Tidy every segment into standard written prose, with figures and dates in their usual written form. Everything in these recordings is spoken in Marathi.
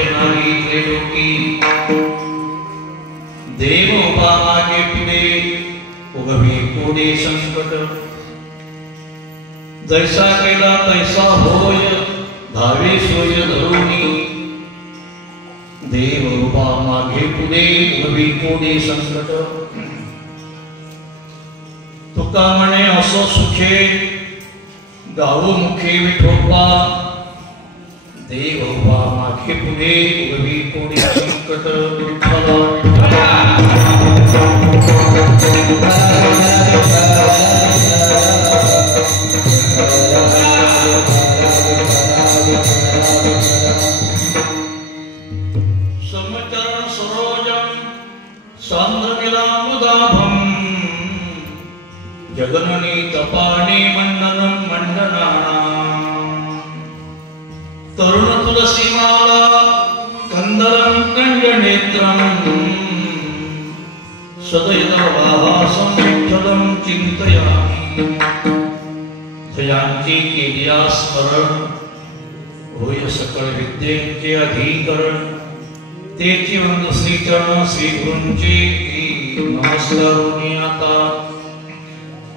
भजनारी त्रैलोकी देव उभा मागे पुढे उगवी कोडे संकट जैसा केला तैसा होय धावे सोय धरुणी देव उभा मागे पुढे उगवी कोडे संकट तुका म्हणे असो सुखे गावो मुखे विठोबा देव उभा मागे पुढे उगवी कोडे संकट विठ्ठला समचरण सरोजम सांद्रमिलामुदाभम जगननी तपाणी मंडनम मंडनानाम तरुण तुलसीमाला कंदरम कंजनेत्रम सदैवभासं विठ्ठलं चिंतयामि जयांची केलिया स्मरण होय सकळ विद्येचे अधिकरण तेची वंद श्रीचरण श्री गुरूंची नमस्कारोनी आता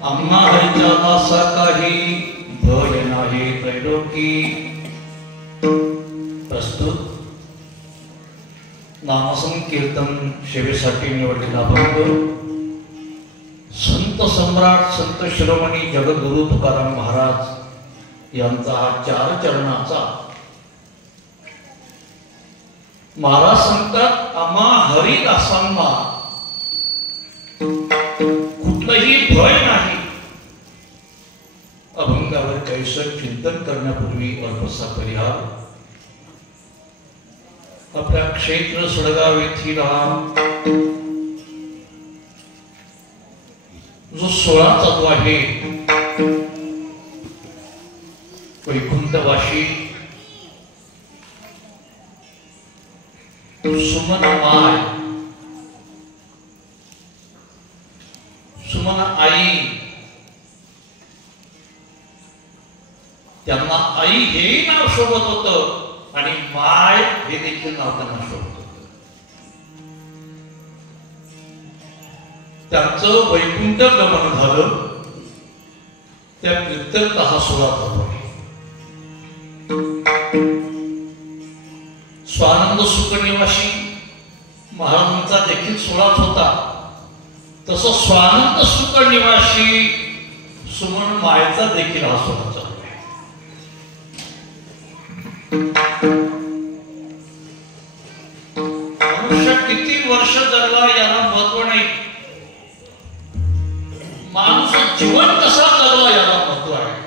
आम्हा हरिचा दासा काही भय नाही त्रैलोकी प्रस्तुत नामसंकीर्तन सेवेसाठी निवडलेला भक्त संत सम्राट संत शिरोमणी जगद्गुरु तुकाराम महाराज यांचा 4 चरणाचा महाराज सांगतात आम्हा हरिदासांना कुठलंही भय नाही. अभंगावर कैसर चिंतन करण्यापूर्वी अल्पसा परिहार आपल्या क्षेत्र सुडगाव येथील जो 16 चालू आहे वैकुंठवाशी सुमन माय सुमन आई त्यांना आई हे नाव शोभत होतं आणि माय हे देखील नाव त्यांना शोभत होतं. त्यांचं वैकुंठ गमन झालं त्या प्रित्यर्थ हा 16 चालू आहे. स्वानंद सुखनिवासी महाराजांचा देखील 16च होता. तसं स्वानंद सुखनिवासी सुमन मायचा देखील हा 16 चालू आहे. मनुष्य किती वर्ष जगला याला महत्व नाही. माणूस जीवन कसा जगला याला महत्व आहे.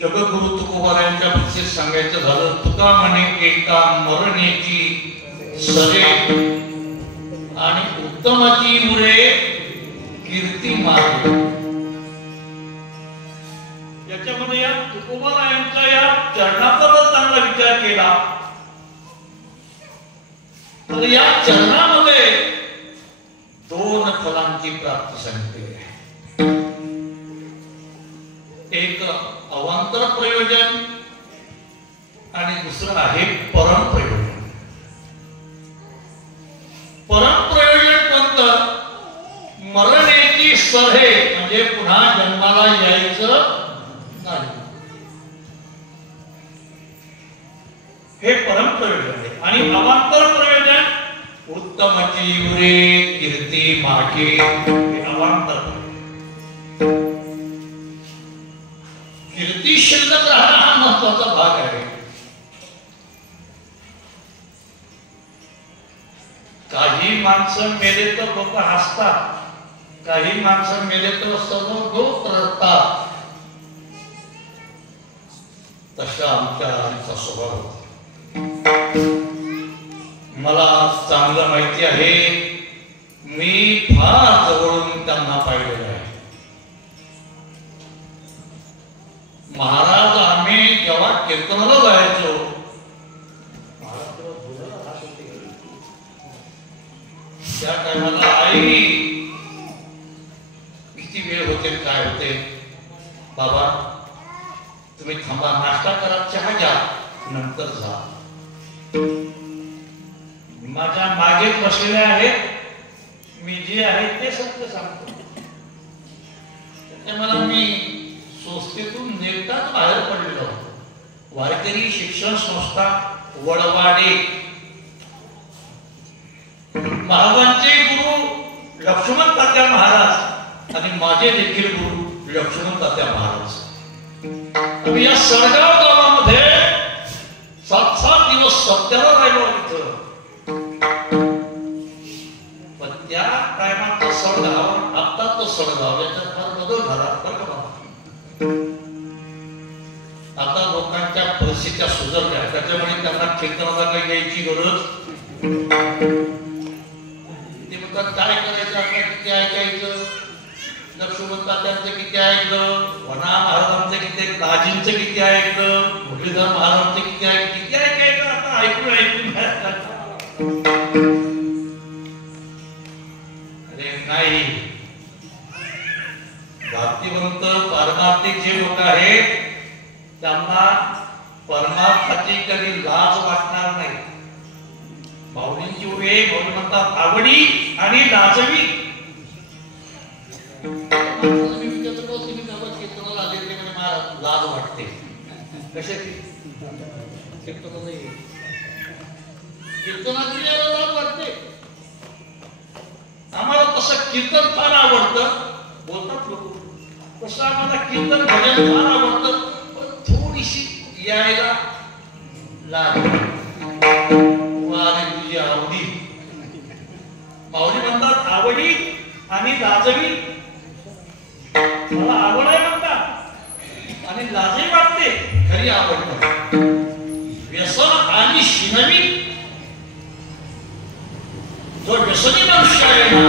जगद्गुरु तुकोबारायांच्या भाषेत सांगायचं झालं तुका म्हणे एका मरणेची सरे आणि उत्तमाची मुळे कीर्ती मागे. याच्यामध्ये या तुकोबारायांच्या या चरणाचा चांगला विचार केला तर या चरणामध्ये 2 फलांची प्राप्ती सांगते. एक अवांतर प्रयोजन आणि दुसरं आहे परम प्रयोजन. परम प्रयोजन कोणतं? मरण्याची सहे म्हणजे पुन्हा जन्माला यायचं नाही हे परम प्रयोजन आहे. आणि अवांतर प्रयोजन उत्तमची उरे कीर्ती मागे हे अवांतर. कीर्ती शिल्लक राहणं हा महत्वाचा भाग आहे. काही माणसं मेले तर लोक हसतात, काही माणसं मेले तर सर्व लोक रडतात. तशा आमच्या आईचा स्वभाव होता. मला चांगलं माहिती आहे. मी फार जवळून त्यांना पाहिलेलं आहे. महाराज आम्ही जेव्हा कीर्तनाला जायचो त्या टायमाला आई किती वेळ होते काय होते बाबा तुम्ही थांबा नाश्ता करा, चहा घ्या, नंतर जा. माझ्या मागे बसलेले आहेत, मी जे आहे ते सत्य सांगतो. मला मी संस्थेतून नेताच बाहेर पडलेलो होतो. वारकरी शिक्षण संस्था वडवाडे, महाराजांचे गुरु लक्ष्मण तात्या महाराज आणि माझे देखील गुरु लक्ष्मण तात्या महाराज. आम्ही या सडगाव गावामध्ये 7-7 दिवस सत्याला राहिलो इथं. पण त्या टायमाचा सडगाव आत्ताच सडगाव याच्यात फार बदल झाला. आता लोकांच्या परिस्थित्या सुधारल्या, त्याच्यामुळे त्यांना कीर्तनाला काही यायची गरज. ते म्हणतात काय करायचं, आपण किती ऐकायचं, लक्ष्मण तात्यांचं किती ऐकलं, वना महाराजांचं किती, दाजींचं किती ऐकलं, मुरलीधर महाराजांचं किती ऐकायचं. आता ऐकून अरे नाही, भक्तिवंत पारमार्थिक जे लोक आहेत त्यांना परमार्थाची कधी लाज वाटणार नाही. माऊलींची उभे माऊली म्हणतात आवडी आणि लाजवी. लाज वाटते कशाची, कीर्तनाची लाज वाटते. आम्हाला तसं कीर्तन फार आवडतं, बोलतात लोक, तसं आम्हाला कीर्तन भजन फार आवडतं, पण थोडीशी यायला लाज. तुझी आवडी, माऊली म्हणतात आवडी आणि लाजवी. मला आवड आहे म्हणतात आणि लाजही वाटते, खरी आवड. व्यसन आणि शिनवी, जो व्यसनी मनुष्य आहे ना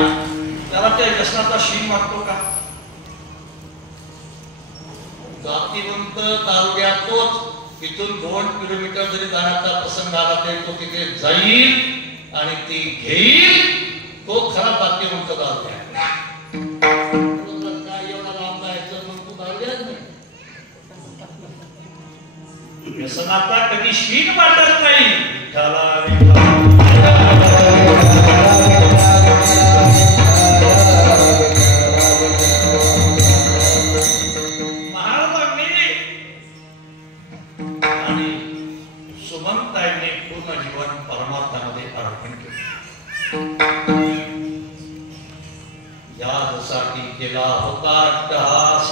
त्याला त्या व्यसनाचा शीन वाटतो का? जातीवंत तालुक्यातोच इथून 2 किलोमीटर जरी जाण्याचा प्रसंग आला तरी तो तिथे जाईल आणि ती घेईल. तो खरा जातीवंत तालुका. काय एवढा लांब जायचं मग तू तालुक्यात नाही. व्यसनाचा कधी शीन वाटत नाही. केला होता अट्टहास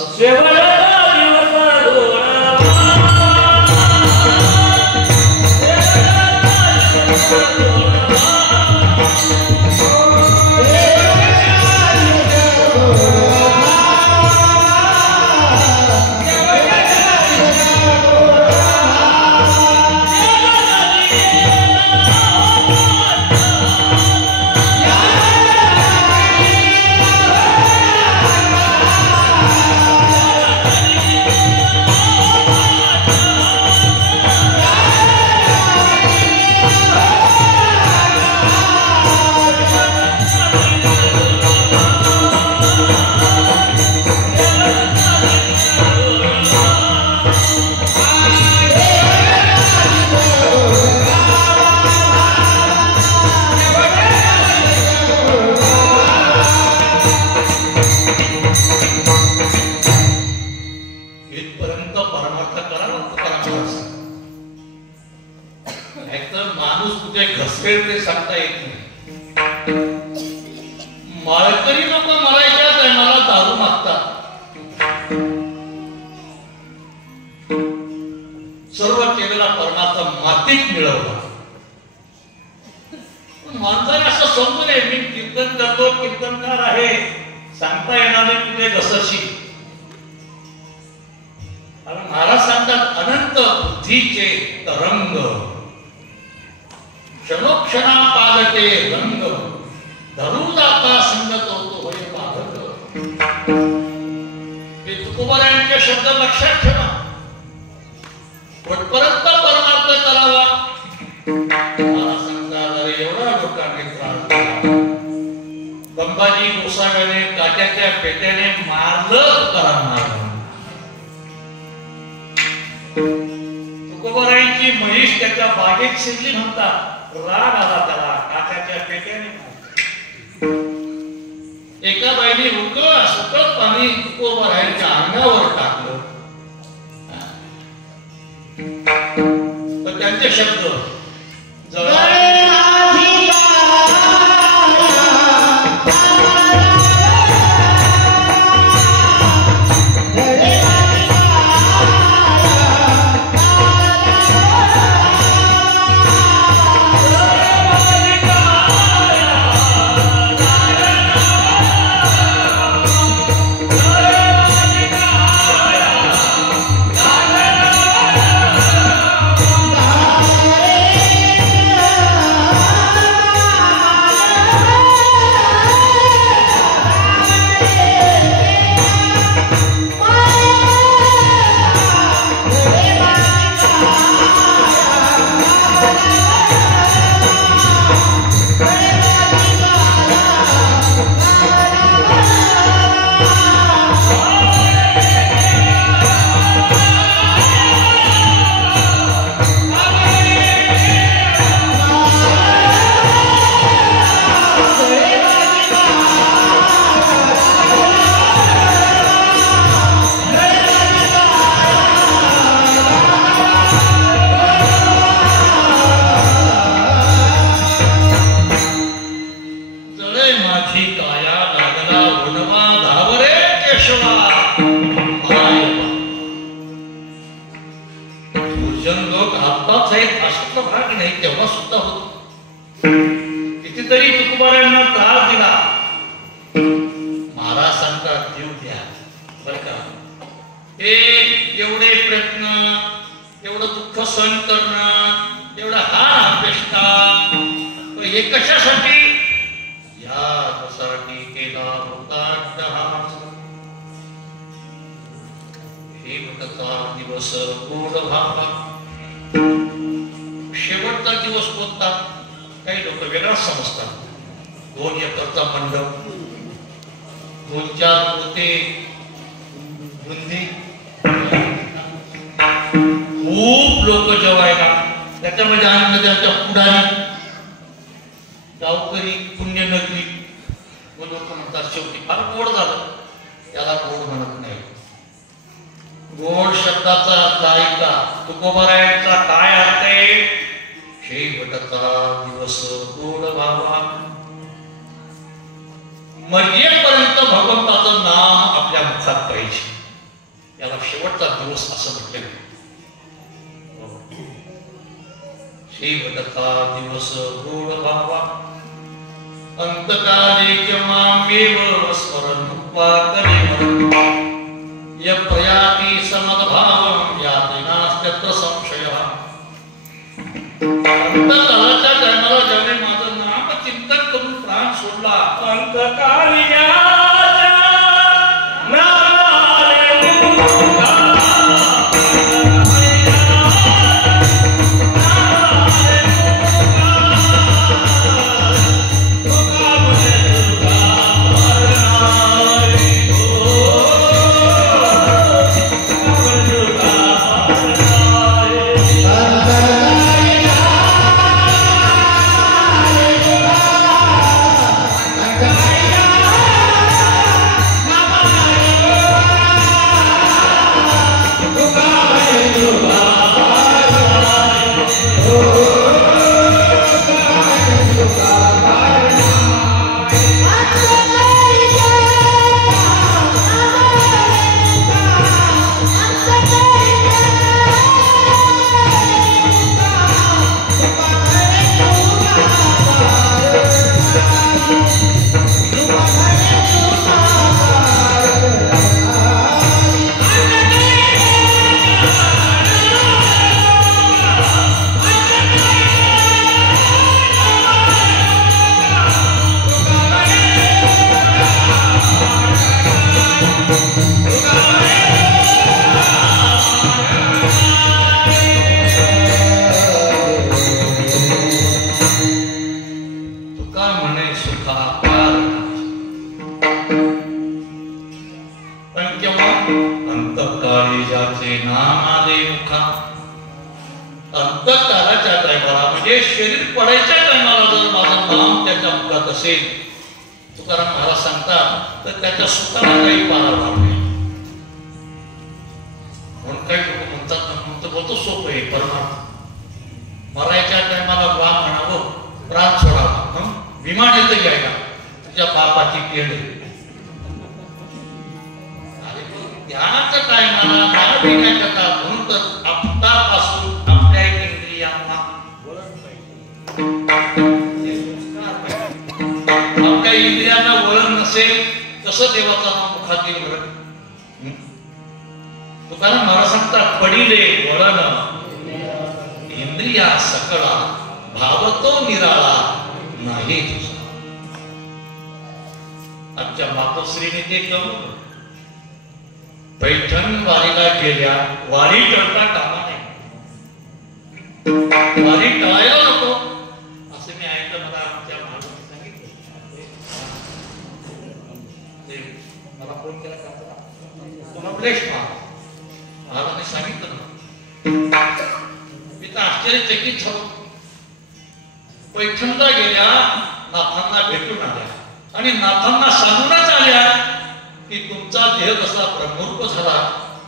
सांगता येत नाही. माळकरी लोक मरायच्या टायमाला दारू मागतात. सर्व केलेला परमार्थ मातीत मिळवला. माणसाने असं समजू नये मी कीर्तन करतो, कीर्तनकार आहे, सांगता येणार नाही तुझे घसरशी. महाराज सांगतात अनंत बुद्धीचे तरंग क्षणोक्षणा पालटे रंग धरू जाता संगत होतो होय पालक. हे तुकोबारायांचे शब्द लक्षात ठेवा. कुठपर्यंत परमार्थ करावा. मला सांगतात अरे एवढा लोकांनी त्रास दिला. बंबाजी गोसाव्याने काट्याच्या पेट्याने मारलं तुकाराम महाराज. म्हैस त्याच्या बागेत शिरली म्हणतात. राग आला त्याला काकाच्या पेट्याने. एका बाईने सुकत पाणी तुकोबारायांच्या अंगावर टाकलं. तर त्यांचे शब्द कितीतरी तुकोबारायांना त्रास दिला. महाराज सांगतात जीव द्या बर का. हे एवढे प्रयत्न, एवढं दुःख सहन करणं, एवढा हार अपेक्षा, हे कशासाठी? यासाठी केला होता अट्टहास. हे म्हणता दिवस गोड भावा. शेवटचा दिवस कोणता? काही लोक वेगळाच समजतात. 2 एकरचा मंडप, 2-4 पोते, बुंदी, खूप लोक जेवायला. त्याच्यामध्ये आणि त्यांच्या पुढारी गावकरी पुण्यनगरी लोक म्हणतात शेवटी फार गोड झालं. त्याला गोड म्हणत नाही. गोड शब्दाचा अर्थ ऐका. तुकोबारायांचा काय अर्थ आहे? शेवटचा दिवस गोड व्हावा. मर्यादेपर्यंत भगवंताचं नाम आपल्या मुखात पाहिजे. याला शेवटचा दिवस असं म्हटलं. शेवटचा दिवस गोड व्हावा. अंतकाले मामेव स्मरण करेव. यप्रयाति समद्भावं याति नास्त्यत्र संशयः. अंतकाळाच्या टायमाला ज्याने माझं नाम चिंतन करून प्राण सोडला. अंतकाळी अंतकाळी ज्याचे नाम आले मुखा. अंतकाळी मरणाच्या टायमाला म्हणजे शरीर पडायच्या टायमाला जर माझं नाम त्याच्या मुखात असेल, तुकाराम महाराज सांगतात, तर त्याच्या सुखाला काही पारा लावणे. म्हणून काही लोक म्हणतात होतं सोपं आहे परमार्थ. मरायच्या टायमाला वा म्हणावं, प्राण सोडावा, विमान येतं यायला तुझ्या बापाची केळ. ध्यानाच्या टायमाला नाव घेण्याच्या काळ म्हणून तर आत्तापासून आपल्या इंद्रियांना वळण पाहिजे. आपल्या इंद्रियांना वळण नसेल कसं देवाचा नाव मुखात येईल बरं? तुकाराम महाराज सांगतात, पडिले वळण इंद्रिया सकळा, भावतो निराळा नाही तुझा. आमच्या मातोश्रीने ते करून पैठण वारीला गेल्या. वारी करता कामा नाही, वारी टाळायला नको असं मी ऐकलं. मला आमच्या महाराजांनी सांगितलं, मला फोन केला कमलेश महाराजांनी सांगितलं ना, मी तर आश्चर्यचकित झालो. पैठणला गेल्या, नाथांना भेटून आल्या आणि नाथांना सांगूनच आल्या की तुमचा देह कसा प्रमूर्ख झाला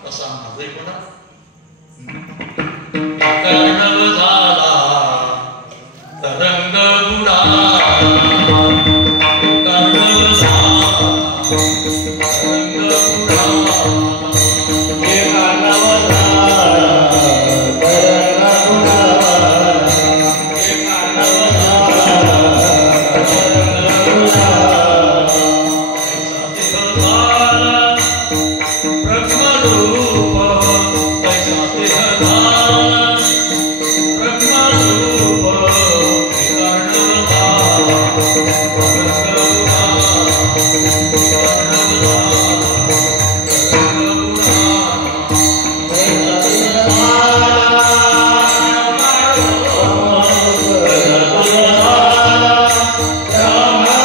तसा माझे म्हणा कर्णव झाला तरंग बुडाला, कर्णव झाला तरंग बुडाला, हे कर्णव झाला तरंग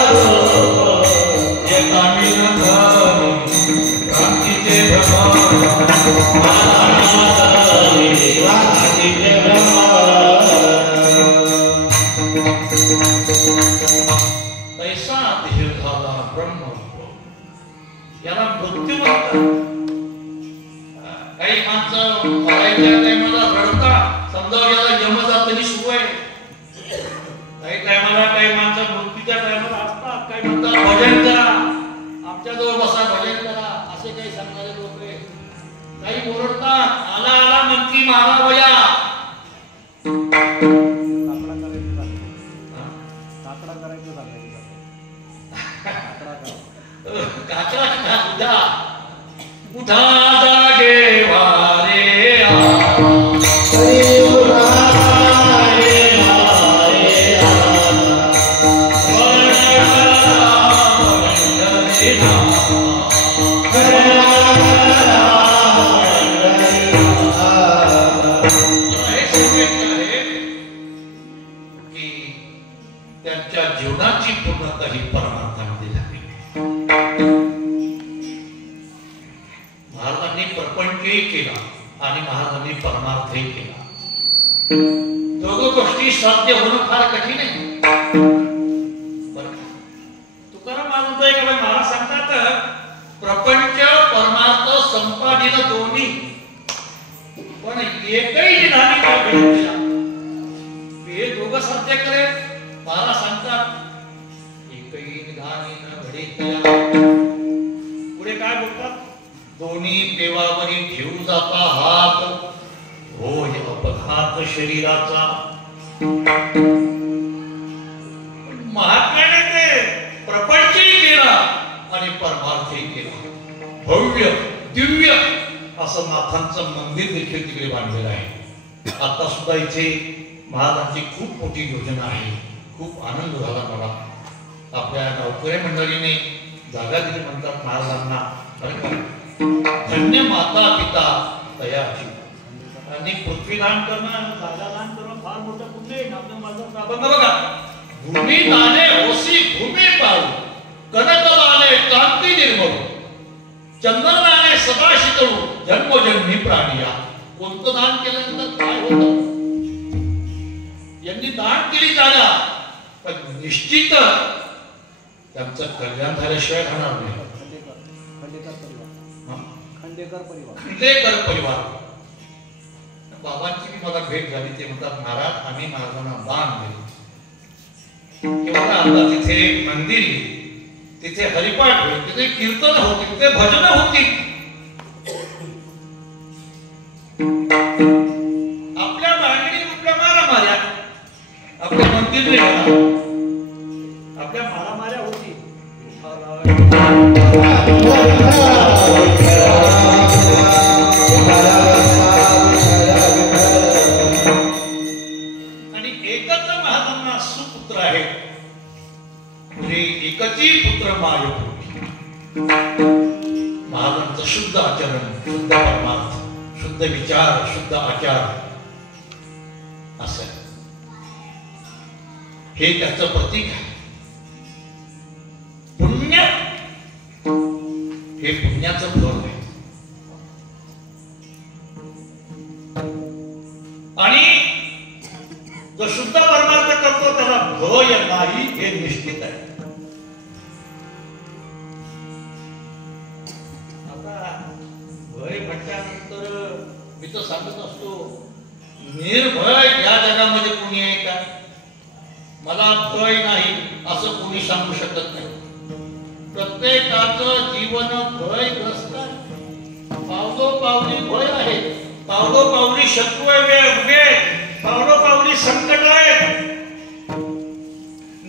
बुडाला, हे कर्णव झाला तरंग बुडाला. महाराजांची खूप मोठी योजना आहे. खूप आनंद झाला मला. आपल्या नौकरी मंडळीने जागा दिली म्हणतात महाराजांना. धन्य माता पिता तयाची आणि पृथ्वी दान करणं, जागा दान करणं फार मोठं पुण्य आहे. आपल्या माझा अभंग बघा. भूमी दाने ओसी भूमी पाळू, कनक दाने कांती निर्मळू, चंदन दाने सदा शीतळू, जन्मोजन्मी प्राणिया. कोणतं दान केल्यानंतर काय होतं? केली जागा, पण निश्चित त्यांचं कल्याण झाल्याशिवाय राहणार नाही. खंडेकर परिवार बाबांची मला भेट झाली. ते म्हणतात महाराज आम्ही महाराजांना दान दिले. आता तिथे मंदिर, तिथे हरिपाठ होईल, तिथे कीर्तन होती, तिथे भजन होती. आपल्या बांगडी आपल्या मारामाऱ्या, आपल्या मंदिर आपल्या मारामाऱ्या होती. आणि एकच महाराजांना सुपुत्र आहे. एकची पुत्र माय. महाराजांचं शुद्ध आचरण, शुद्ध परमार्थ, शुद्ध विचार, शुद्ध आचार असं हे त्याचं प्रतीक आहे. पुण्य हे पुण्याचं फळ आहे. आणि जो शुद्ध परमार्थ करतो त्याला भय नाही हे निश्चित आहे. आता भय म्हटल्यानंतर मी तर सांगत असतो, निर्भय या जगामध्ये कोणी आहे का? मला भय नाही असं कोणी सांगू शकत नाही. प्रत्येकाचं जीवन भयग्रस्त आहे. पावलोपावली भय आहे, पावलोपावली शत्रू आहे, पावलोपावली संकट आहे.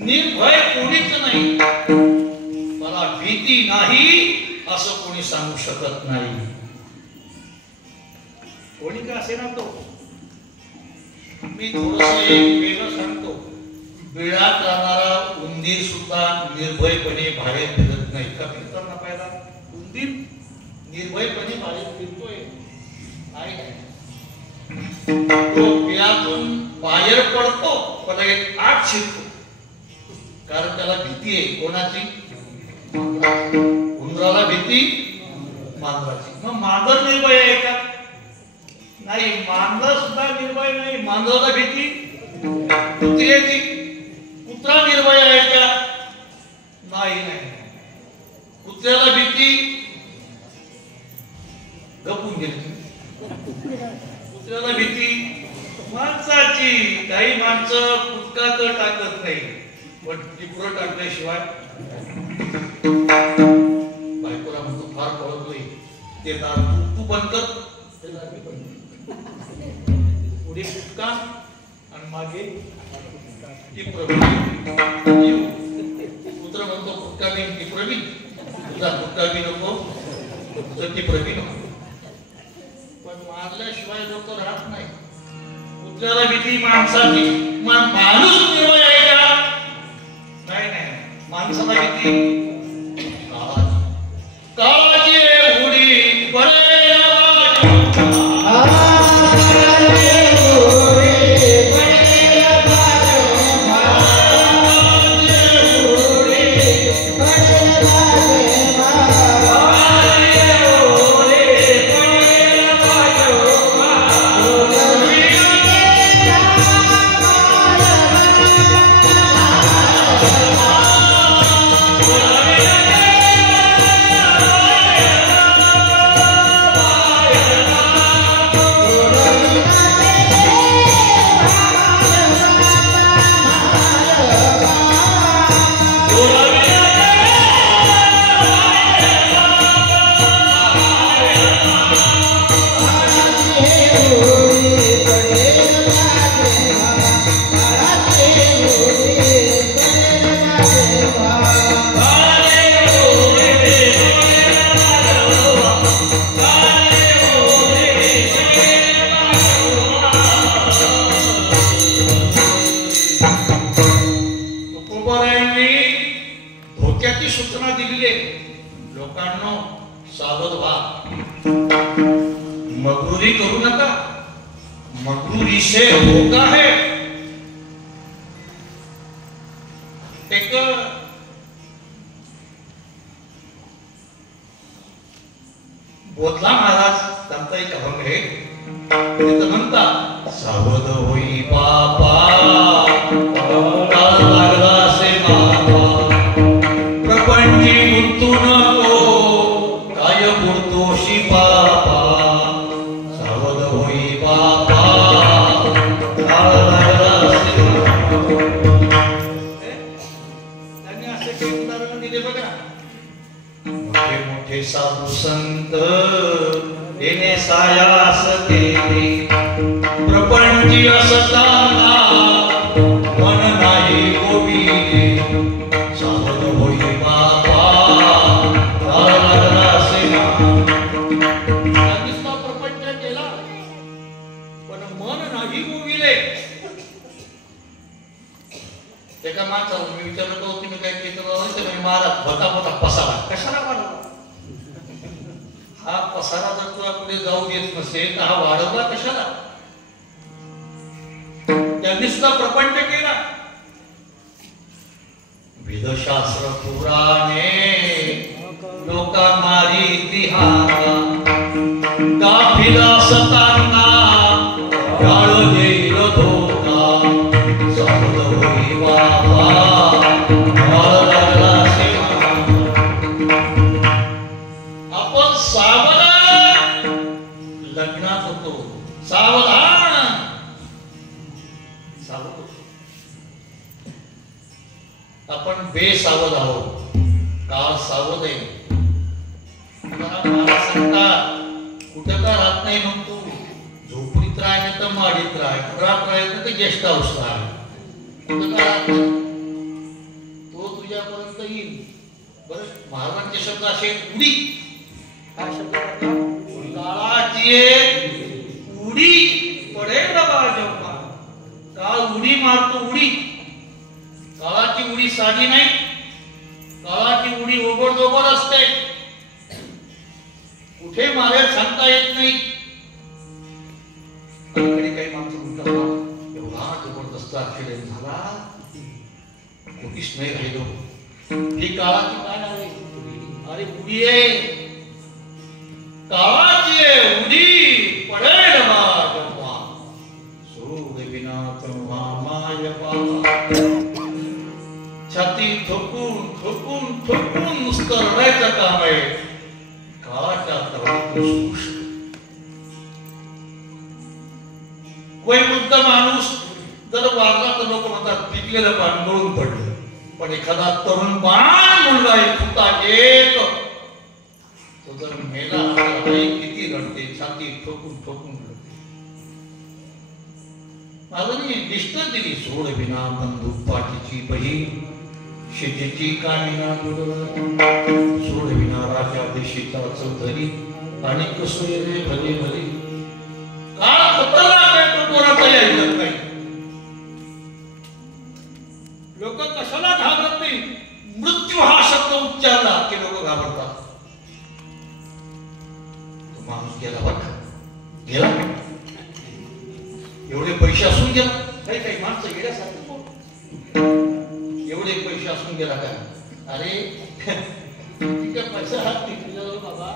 निर्भय कोणीच नाही. मला भीती नाही असं कोणी सांगू शकत नाही. कोणी का असे ना तो. मी थोडस एक वेगळं सांगतो. बिळात राहणारा उंदीर सुद्धा निर्भयपणे बाहेर फिरत नाही का? फिरताना पाहिला उंदीर निर्भयपणे बाहेर फिरतोय आहे. तो बिळातून बाहेर पडतो पण एक आत शिरतो, कारण त्याला भीती आहे. कोणाची? उंदराला भीती मांजराची. मग मांजर निर्भय आहे का? नाही. मांजर सुद्धा निर्भय नाही. मांजराला भीती कुत्र्याची. कुत्रा निर्भय आहे का? नाही. कुत्र्याला भीती गपून गेली. कुत्र्याला भीती माणसाची. काही माणसं कुटकात टाकत नाही, पण टिपुरं टाकल्याशिवाय. बायकोला म्हणतो फार पळतोय, ते दार तू बंद कर. पुढे कुटका आणि मागे टिपुरं. कुत्र म्हणतो कुटका बी टिपुरं बी, तुझा कुटका बी नको, तुझं टिपुरं बी नको. पण मारल्याशिवाय लोक राहत नाही. कुत्र्याला भीती माणसाची. माणूस निर्भय आहे का? नाही. माणसाला भीती काळाची उडी पडे. मगरूरी करू नका. मगरूरी से धोखा है. एक बोधला महाराज त्यांचा एक अभंग आहे. तिथं म्हणतात सावध होई बापा साधू संत येणे सायास केले प्रपंची असताना मन नाही गोविले सावध होई बाबा प्रपंच केला पण मन नाही गोविले. एका माणसाला मी विचारलं होतो तुम्ही काय केलं महाराज भटा मोठा पसारा कशाला वाढवला. हा पसारा जर तुला पुढे जाऊ देत नसेल तर हा वाढवला कशाला. त्यांनी सुद्धा प्रपंच केला. वेदशास्त्र पुराणे लोका मारी इतिहास गाफील असताना काळ देईल धोका सावध होई बाबा आपण सावधान लग्नात होतो सावधान सावध आपण बेसावध आहोत. काळ सावध आहे. मला सांगतात कुठं का राहत नाही म्हणतो. झोपडीत राहाय तर माडीत राहाय घरात राहायचं तर गेस्ट हाऊस राहाय कुठं का राहत नाही. तो तुझ्यापर्यंत येईल. बरं महाराजांचे शब्द असे उडी काय शब्द काळाची उडी पडेल बाबा जेव्हा काळ उडी मारतो. उडी काळाची उडी साधी नाही. काळाची उडी ओबडधोबड असते. कुठे मारेल सांगता येत नाही. काही माणसं म्हणतात एवढा जबरदस्त ऍक्सिडेंट झाला कुठेच नाही राहिलो. ही काळाची काय नाव आहे. अरे उडी आहे काळाची आहे उडी पडेल जेव्हा सोड विना तेव्हा माय छाती ठोकून ठोकून ठोकून नुसतं रडायचं काम आहे. काळाच्या तळात कोई वृद्ध माणूस जर वारला तर लोक म्हणतात पिकलेलं पान गळून पडलं. पण एखादा तरुण बाण मुलगा खुटा एक तो जर मेला किती रडते. छाती ठोकून ठोकून रडते. माझ्याने दिष्ट दिली सोड विना बंधू पाठीची बहीण शेतीची कामिना सोड विना राजा देशीचा चौधरी आणि कसोय रे भले भले. काळ खतरनाक आहे तो कोणाचाही ऐकत नाही. लोक कशाला घाबरत नाही. मृत्यू हा शब्द उच्चारला की लोक घाबरतात. तो माणूस गेला बघा गेला. एवढे पैसे असून गेला. काही काही माणसं गेल्यासारखे एवढे पैसे असून गेला काय. अरे पैसा हात निघाला बाबा.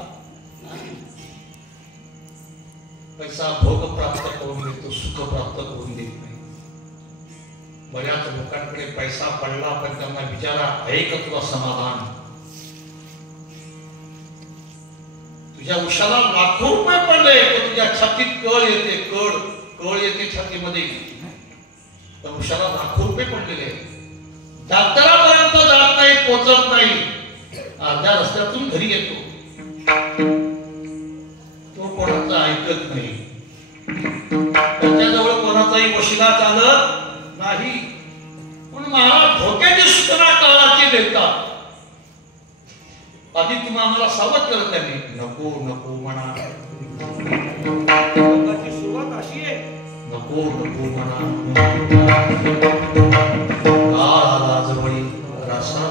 पैसा भोग प्राप्त करून देतो सुख प्राप्त करून देत नाही. बऱ्याच लोकांकडे पैसा पडला पण त्यांना विचारा आहे का तुला समाधान. तुझ्या उशाला लाखो रुपये पडले तर तुझ्या छातीत कळ येते. कळ येते छातीमध्ये. तर उशाला लाखो रुपये पडलेले डॉक्टरापर्यंत जात नाही पोचत नाही. अर्ध्या रस्त्यातून घरी येतो. तो कोणाचं ऐकत नाही. त्याच्याजवळ कोणाचाही वशिला चालत नाही. पण महाराज धोक्याची सूचना काळाची देतात. आधी तुम्ही आम्हाला सावध करत आहे. नको नको म्हणा. धोक्याची सुरुवात अशी आहे नको नको म्हणा. काळाला जवळी रासा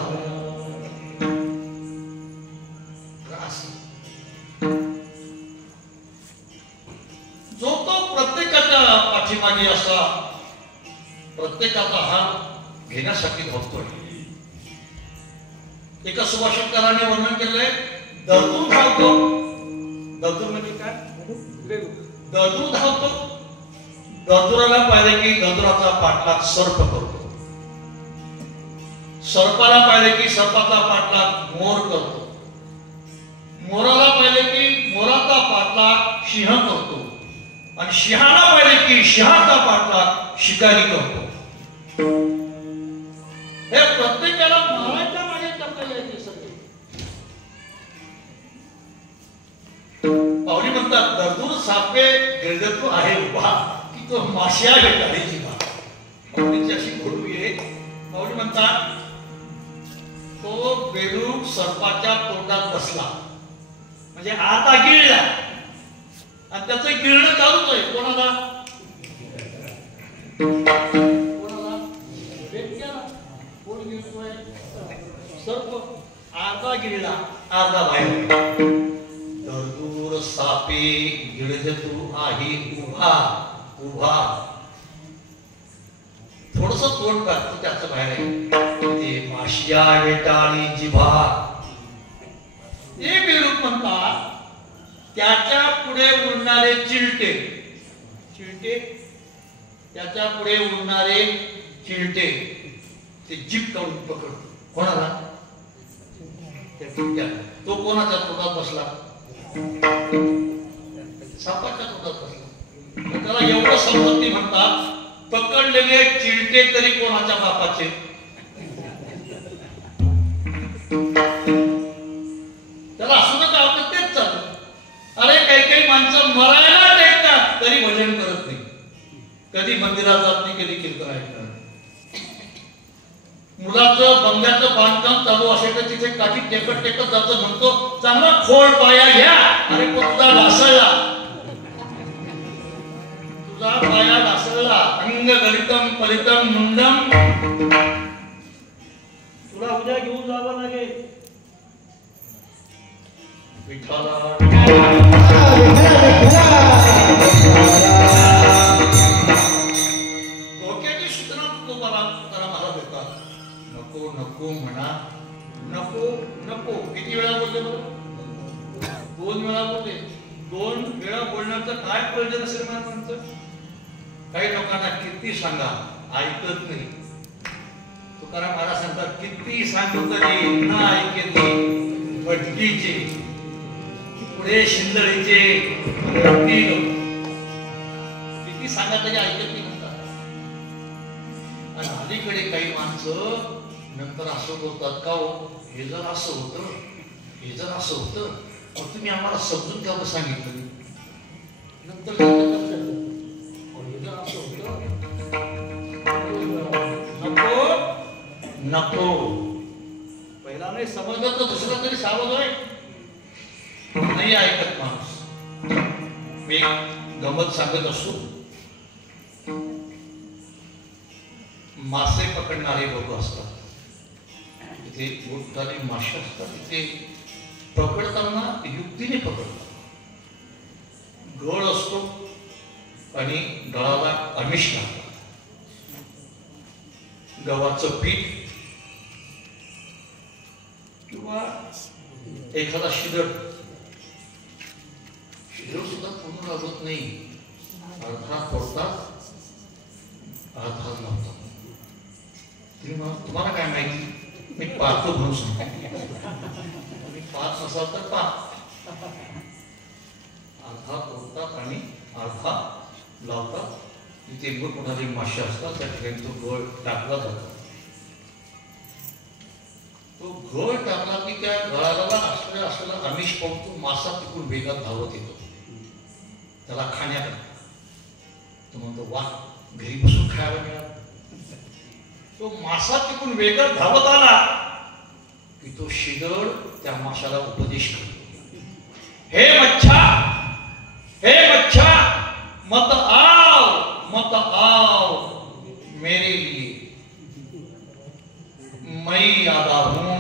जो तो प्रत्येकाच्या पाठीमागे असा प्रत्येकाचा हात घेण्यासाठी धावतोय. एका सुभाषकाराने वर्णन केलंय दरदूर धावतो. दरदूर म्हणजे काय. दरदूर धावतो. दरदुराला पाहिले की दरदुराचा पाठलाग सर्प करतो. सर्पाला पाहिले की सर्पाचा पाठलाग मोर करतो. मोराला पाहिले की मोराचा पाठलाग सिंह करतो. आणि सिंहाला पाहिले की सिंहाचा पाठलाग शिकारी करतो. हे प्रत्येकाला मारायच्या मागे टाकलेले आहे. सगळे म्हणतात दरदूर सापे गिरजतो आहे उभा की तो माश्या भेटाळीची बा. माऊलीची अशी घोडू आहे. माऊली म्हणतात तो बेडूक सर्पाच्या तोंडात बसला म्हणजे आता गिळला आणि त्याचं गिळणं चालूच आहे. कोणाला कोणाला बेडक्याला. कोण गिळतोय? सर्प. अर्धा गिळला अर्धा बाहेर. दरदूर सापे गिळजतो आहे उभा उभा. थोडस तोंड काढतो त्याचं बाहेर आहे ते माशिया वेटाळी जिभा. हे बेडूक म्हणतात त्याच्या पुढे उडणारे चिलटे चिलटे त्याच्या पुढे उडणारे चिलटे ते जीभ काढून पकडतो. कोणाला? त्या चिलट्याला. तो कोणाच्या तोंडात बसला? सापाच्या तोंडात बसला. त्याला एवढं समजत नाही म्हणतात पकडलेले चिलटे तरी कोणाच्या बापाचे? त्याला असं नका आपलं तेच चालतं. अरे काही काही माणसं मरायला टेकतात तरी भजन करत नाही. कधी मंदिरात जात नाही कधी कीर्तन ऐकतात. मुलाचं बंगल्याचं बांधकाम चालू असेल तर तिथे काठी टेकत टेकत जातं म्हणतो चांगला खोड पाया घ्या. अरे तुझा ढासळला तुझा पाया ढासळला. अंग गलितम पलितम मुंडम. तुला उद्या घेऊन जावं लागेल. विठ्ठला डोक्याची सूचना तुम्हाला मला देतात. नको नको म्हणा. नको नको किती वेळा बोलले बरं? 2 वेळा बोलले. 2 वेळा बोलण्याचं काय प्रयोजन असेल म्हणतो? काही लोकांना किती सांगा ऐकत नाही. तुकाराम महाराज सांगतात किती सांगू तरी न ऐकेती भटकीचे पुढे शिंदळीचे किती सांगा तरी ऐकत नाही म्हणतात. आणि अलीकडे काही माणसं नंतर असं बोलतात का हो हे जर असं होतं हे जर असं होतं मग तुम्ही आम्हाला समजून का सांगितलं? नंतर नको नको. पहिला नाही समजलं तर दुसरा तरी सावध होय. नाही ऐकत माणूस. मी गमत सांगत असतो. मासे पकडणारे लोक असतात तिथे मोठ्याने मासे असतात. तिथे पकडताना युक्तीने पकडतात. गळ असतो आणि गळाला आमिष लागतात. गव्हाचं पीठ किंवा एखादा शिदड सुद्धा पूर्ण लागत नाही. अर्धा फोडतात अर्धा लावतात. तुम्हाला काय माहिती? मी पाहतो म्हणून सांगतो. तुम्ही पाच नसाल तर पाच. अर्धा फोडतात आणि अर्धा लावतात. तिथे मोठमोठाले मासे असतात त्या ठिकाणी तो गळ टाकला जातो. तो गळ टाकला की त्या गळाला असलेला आमिष पाहून तो मासा तिकडून वेगात धावत येतो त्याला खाण्याकडे. तो म्हणतो वा घरी बसून खायला मिळालं. तो मासा तिकडून वेगात धावत आला की तो शिदळ त्या माशाला उपदेश करतो. हे मच्छा मत आओ मेरे लिए. मैं आदा हूं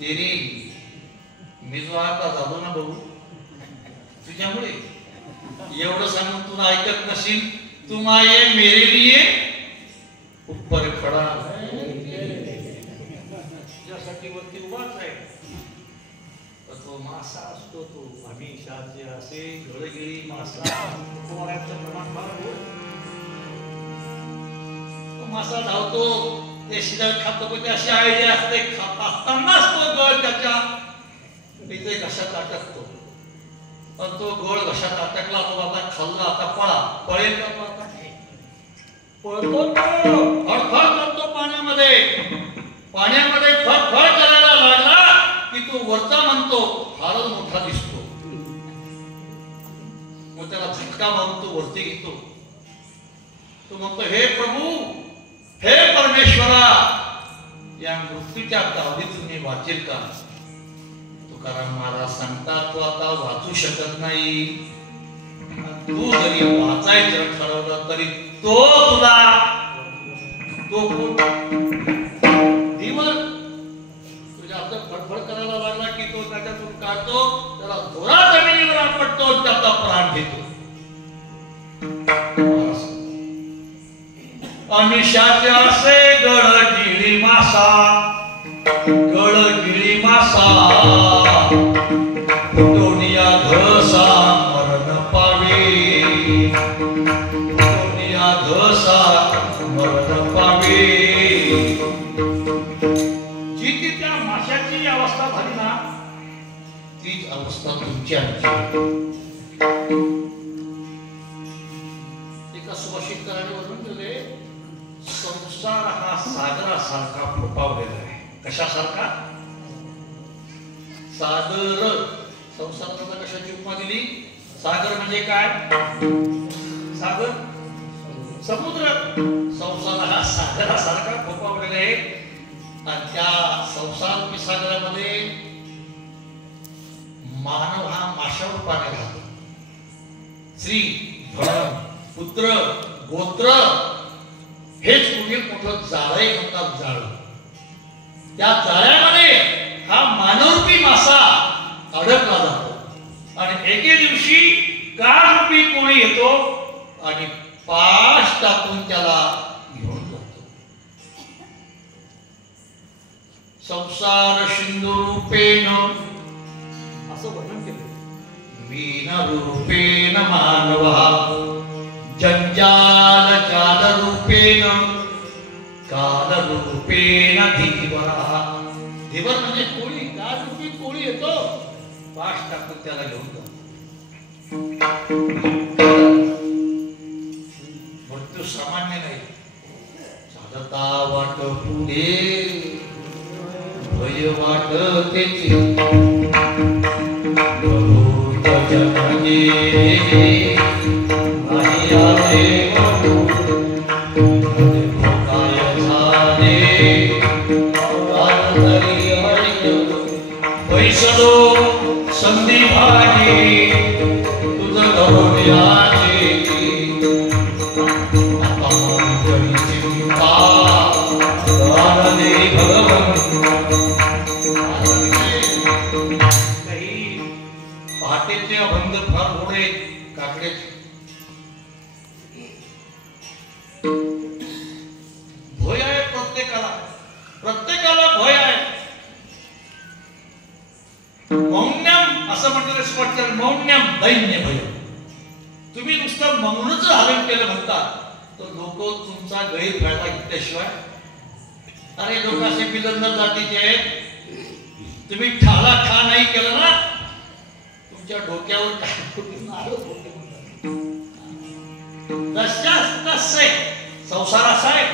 तेरे लिए. मी जो आता झालो ना बघू तुझ्यामुळे. एवढं सांगून तुला ऐकत नशील. तुम आये मेरे लिए ऊपर खडा तुझ्यासाठी वरती उभाच आहे. तो मासा असतो तो आमिषाचे असे गळगिळी मासा पोहण्याचं प्रमाण फार होत. तो मासा धावतो ते शिदळ खातो पण अशी आयडिया असते. खात असतानाच तो गळ त्याच्या इथे घशात अटकतो. पण तो गळ घशात अटकला तो आता खाल्ला आता पळेल का तो आता? पळतो तो फडफड करतो पाण्यामध्ये फडफड करायला लागला की तो वरचा म्हणतो फारच मोठा दिसतो. तो त्याला झटका मारून तो वरती घेतो. तो म्हणतो, हे प्रभू, हे परमेश्वरा, या मृत्यूच्या तावडीतून मी वाचेल का? तुकाराम महाराज सांगतात, तू आता वाचू शकत नाही. तू जरी वाचायचं ठरवलं तरी तो तुला तो दिवस तुझ्या आता फडफड करायला लागला की तो त्याच्यातून काढतो, त्याला जोरात जमिनीवर आपटतो, त्याचा प्राण घेतो. अनिशाचे असे गळगिळी मासा, गळगिळी मासा, दोनिया घसा मरण पावे, दोनिया घसा मरण पावे. जी ती त्या माशाची अवस्था झाली ना, तीच अवस्था तुमची आमची. एका सुभाषितकाराने वर्णन केले, संसार हा सागरासारखा फोपावलेला आहे. कशासारखा? सागर. संसाराला कशाची उपमा दिली? सागर म्हणजे काय? सागर समुद्र. संसार हा सागरासारखा फोपावलेला आहे. आणि त्या संसार सागरामध्ये मानव हा माशावर पाणी राहतो. स्त्री, धन, पुत्र, गोत्र हेच कुठे मोठं जाळं म्हणतात. जाळं, त्या जाळ्यामध्ये हा मानवरूपी मासा अडकला जातो आणि एके दिवशी काळरूपी कोणी येतो आणि पाश टाकून त्याला घेऊन जातो. संसार सिंधू रूपेण असं वर्णन केलं. मीन रूपेण मानवा, जंजाल जाल रूपेण काल रूपेण धीवरा. धीवर म्हणजे कोळी, काल रूपी कोळी येतो, पाश टाकून त्याला घेऊन जातो. मृत्यू सामान्य नाही. चालता वाट पुढे भय वाटते संधी भागी तुझं काही पहाटेचे अभंग फार गोडे काकड्याचे. भय आहे प्रत्येकाला, प्रत्येकाला भय आहे. मौन्यम असं म्हटलं स्पष्ट, मौन्यम दैन्य भय. तुम्ही नुसतं मौनच धारण केलं म्हणतात तर लोक तुमचा गैरफायदा घेतल्याशिवाय, अरे लोक असे बिलंदर जातीचे आहेत, तुम्ही ठाला ठा नाही केलं ना, तुमच्या डोक्यावर काय संसार असा आहे.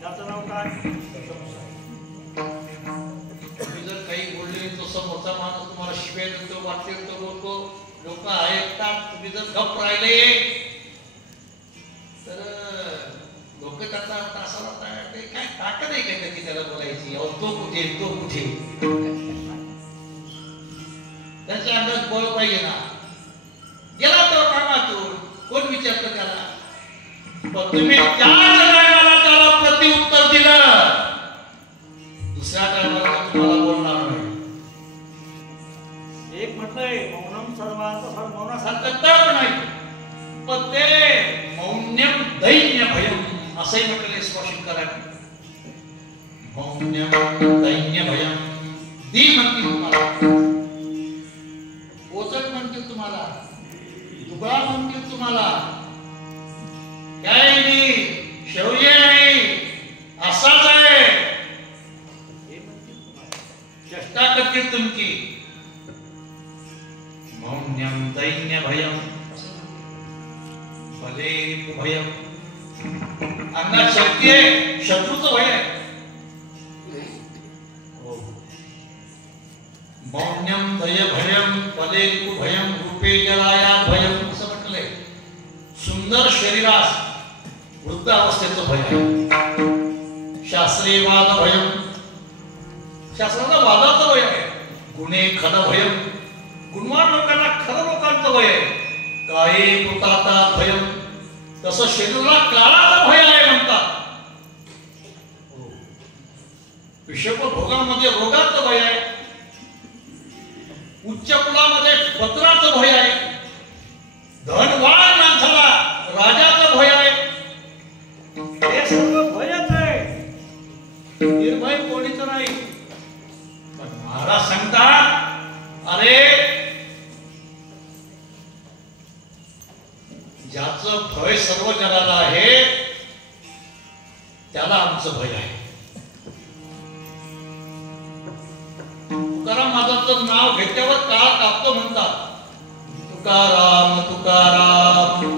त्याचं नाव काय? तुम्ही जर काही बोलले तो समोरचा माणूस तुम्हाला शिवाय देतो, वाटते तो लोक ऐकतात. तुम्ही जर गप राहिले तर लोक त्याचा अर्थ असा होता ते काय ताकद आहे काय त्याची त्याला बोलायची. तो कुठे, तो कुठे, त्याच्या अंदाज बळ पाहिजे ना. गेला तो कामातून, कोण विचारतं त्याला? पण तुम्ही त्या टायमाला त्याला प्रत्युत्तर दिलं, दुसऱ्या टायमाला तुम्हाला बोलणार नाही. एक म्हटलंय मौनम सर्वांचा मौनासारखं तर नाही, पण ते मौन्यम दैन्य भयम असंही म्हटले स्पष्टीकरण. मौन्यम दैन्य भयम. दी म्हणतील तुम्हाला, ओचट म्हणतील तुम्हाला, दुबळा म्हणतील तुम्हाला, काय नाही, शौर्य नाही, असाच आहे, चेष्टा करतील तुमची. मौन्यम दैन्य भयम भले भयम. अंगात शक्ती आहे, शत्रूचं भय आहे. मौन्यम दय भयम पलेकु भयम रूपे जलाया भयम असं म्हटलंय. सुंदर शरीरास वृद्धावस्थेचं भय आहे. शास्त्रीय वाद भयम, शास्त्राचा वादाचं भय आहे. गुणे खद भयम, गुणवान लोकांना खरं लोकांचं भय आहे. काये पुताता भयम, तसं शरीराला काळाचं भय आहे म्हणतात. विषयभोगामध्ये रोगाचं भय आहे. उच्च कुलामध्ये पत्राचं भय आहे. धनवान माणसाला राजाचं भय आहे. हे सर्व भयच आहे, निर्भय कोणीच नाही. पण महाराज सांगतात, अरे ज्याचं भय सर्व जगाला आहे त्याला आमचं भय आहे. तुकाराम महाराजांचं नाव घेतल्यावर काळ कापतो म्हणतात. तुकाराम तुकाराम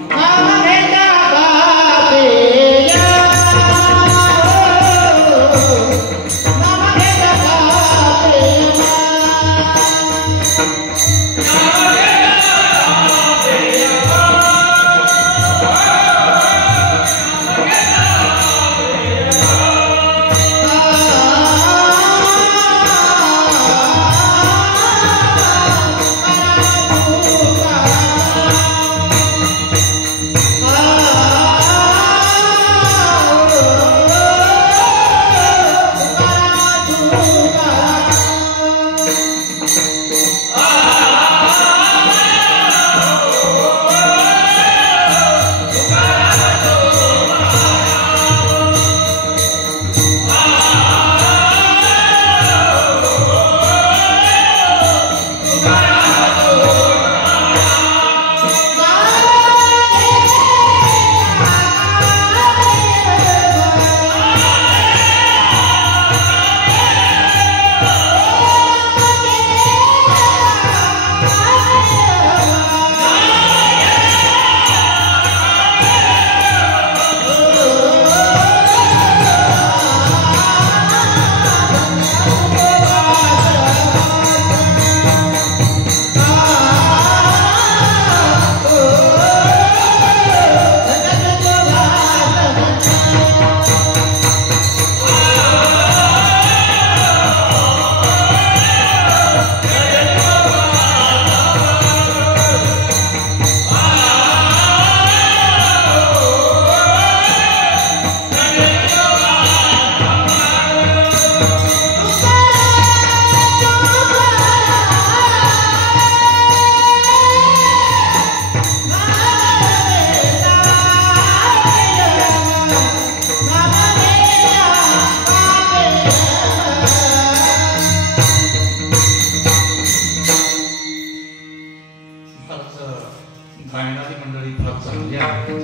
गायणारी मंडळी फार चांगली आहे.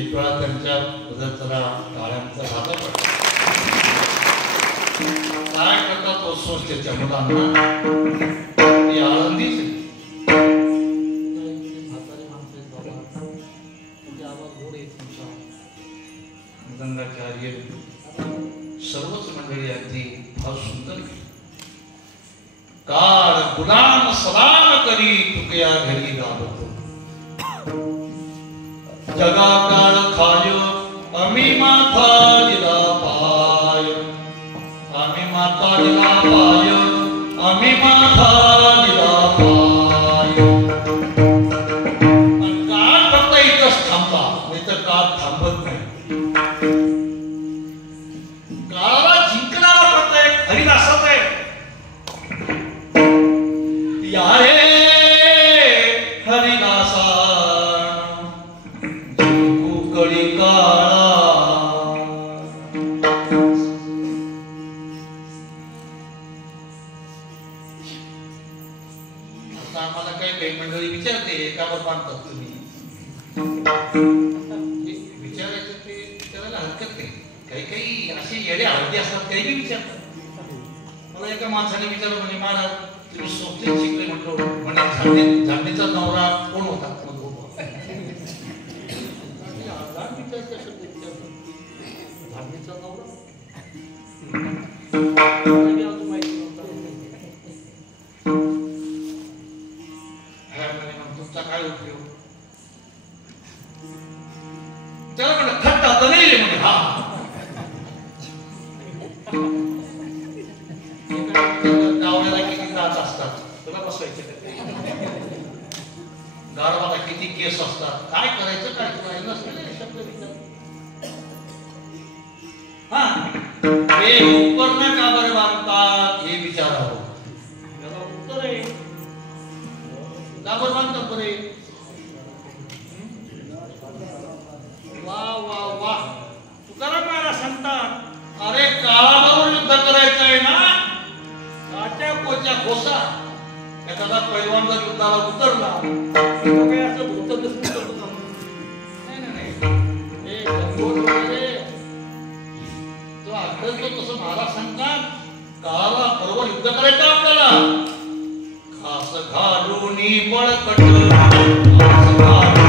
एक वेळा त्यांच्या जरा टाळ्यांचा हात पडला. काय करतात तो संस्थेच्या मुलांना ती आळंदीच गंगाचार्य सर्वच मंडळी अगदी फार सुंदर. काळ गुलाम सलाम करी तुकया घरी गावतो. जगा काळ खाय आम्ही माथा दिला पाय, आम्ही माथा दिला पाय, आम्ही माथा दिला पाय. काळ फक्त इथंच थांबला, नाही तर काळ थांबत नाही. काळाला जिंकणारा फक्त एक हरिदासच आहे. या हरिदासा जिंकू काळा. आता आम्हाला काही मंडळी विचारते का बरं मानतात तुम्ही, विचारायचं ते विचारायला हरकत नाही. काही असे येडे हळदी असतात, काही बी विचारतात. मला एका माणसाने विचारलं, म्हणजे महाराज तुम्ही सोबतीत शिकले म्हटलं, म्हणजे झाडणीचा नवरा कोण होता? झाडणीचा नवरा काय उपयोग? त्याला म्हणलं खट्टा तर नाही रे म्हणे. हा गावड्याला किती दात असतात तुला बसवायचे, गाढवाला किती केस असतात, काय करायचं काय करायचं नसतं शब्द विचार. हा हे उपकरण का बरं बांधतात हे विचारावं. त्याला उत्तर आहे का बरं बांधतात बरे. वा वा वा तुकाराम महाराज सांगतात, अरे काळाबरोबर युद्ध करायचं आहे ना, काट्या कोच्या खोसा. एखादा पैलवान जर युद्धाला उतरला काय असं उतरलं नाही, हे कठोर वगैरे तो आढळतो. तसं महाराज सांगतात काळाला बरोबर युद्ध करायचं आपल्याला. खास घालून बळकट, खास घालून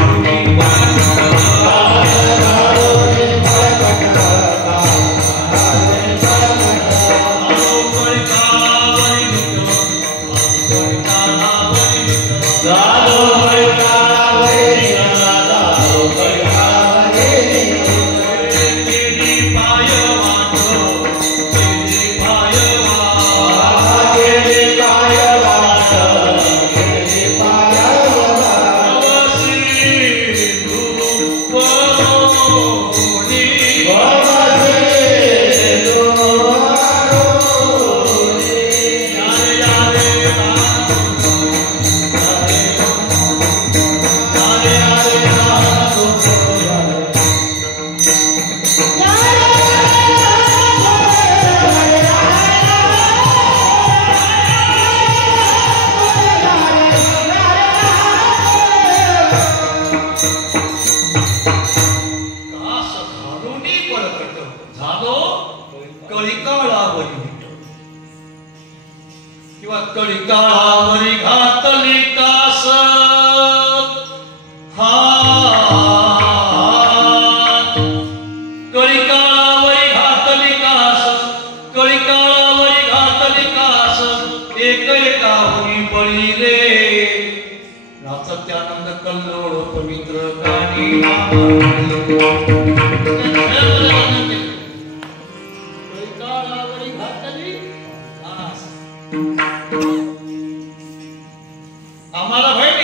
आम्हाला माहिती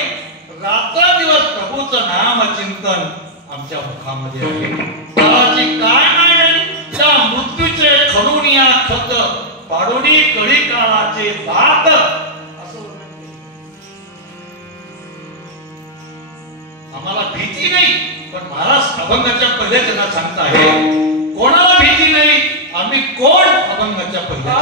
रात्रदिवस प्रभूचं नामचिंतन आमच्या मुखामध्ये आहे. काळाची काय नाही त्या मृत्यूचे खडून या खत पाडोनी कळी काळाचे दात असं. आम्हाला भीती नाही, पण महाराज अभंगाच्या पहिल्या जगात सांगता आहे कोणाला भीती नाही. आम्ही कोण अभंगाच्या पहिल्या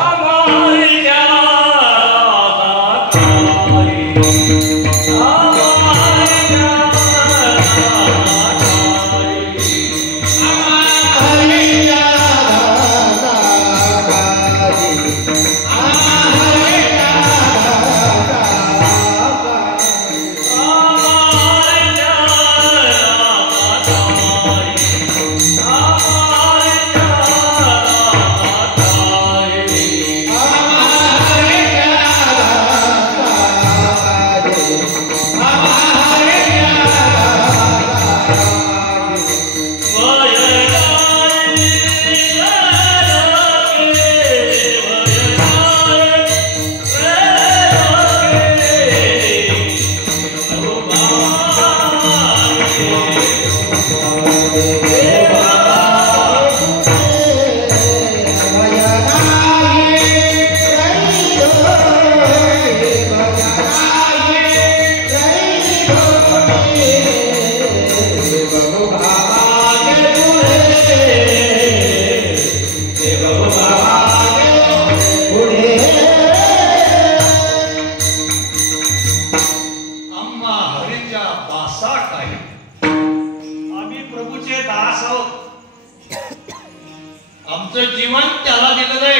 आमचं जीवन त्याला दिलंय.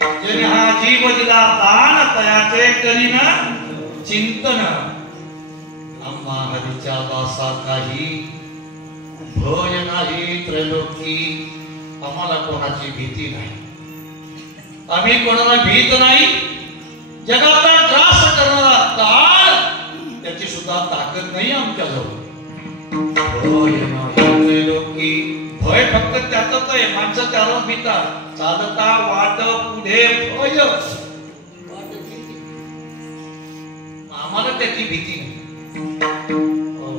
ज्याने हा जीव दिला दान तयाचे करीना चिंतन. आम्हा हरीच्या दासा काही भय नाही त्रैलोकी. आम्हाला कोणाची भीती नाही, आम्ही कोणाला भीत नाही. जगाचा त्रास करणारा काळ त्याची सुद्धा ताकद नाही वाटत आहे माणसं चालत भितात चालता वाट पुढे भय आम्हाला त्याची भीती नाही हो.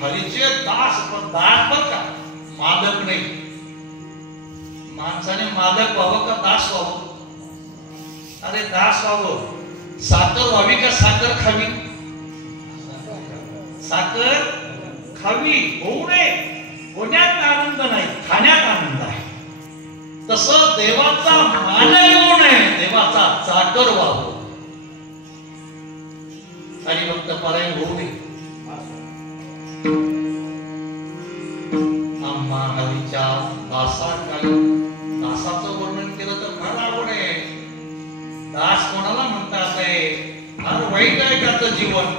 हरीचे दास पण का मालक नाही माणसाने मालक व्हावं का दास व्हावं अरे दास व्हावं साखर व्हावी का साखर खावी साखर खावी होऊ नये होण्यात आनंद नाही खाण्यात आनंद आहे तसं देवाचा मालक होऊ नये देवाचा चाकर व्हावं आणि भक्त पारायण होऊ नये आम्हा हरीच्या दासाचं वर्णन केलं तर फार आवड आहे दास कोणाला म्हणतात फार वाईट आहे त्याचं जीवन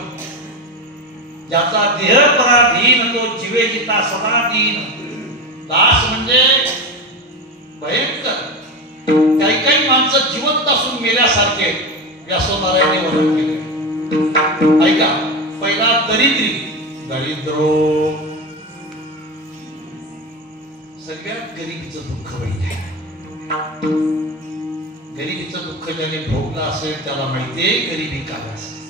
ज्याचा देह पराधीन तो जीवे जिता सदा दीन दास म्हणजे भयंकर काही माणसं जिवंत असून मेल्यासारखे व्यासनारायणे वर्णन केले ऐका पहिला दरिद्रो सगळ्यात गरिबीचं दुःख वाईट आहे गरिबीचं दुःख ज्याने भोगलं असेल त्याला माहितीये गरिबी काय असते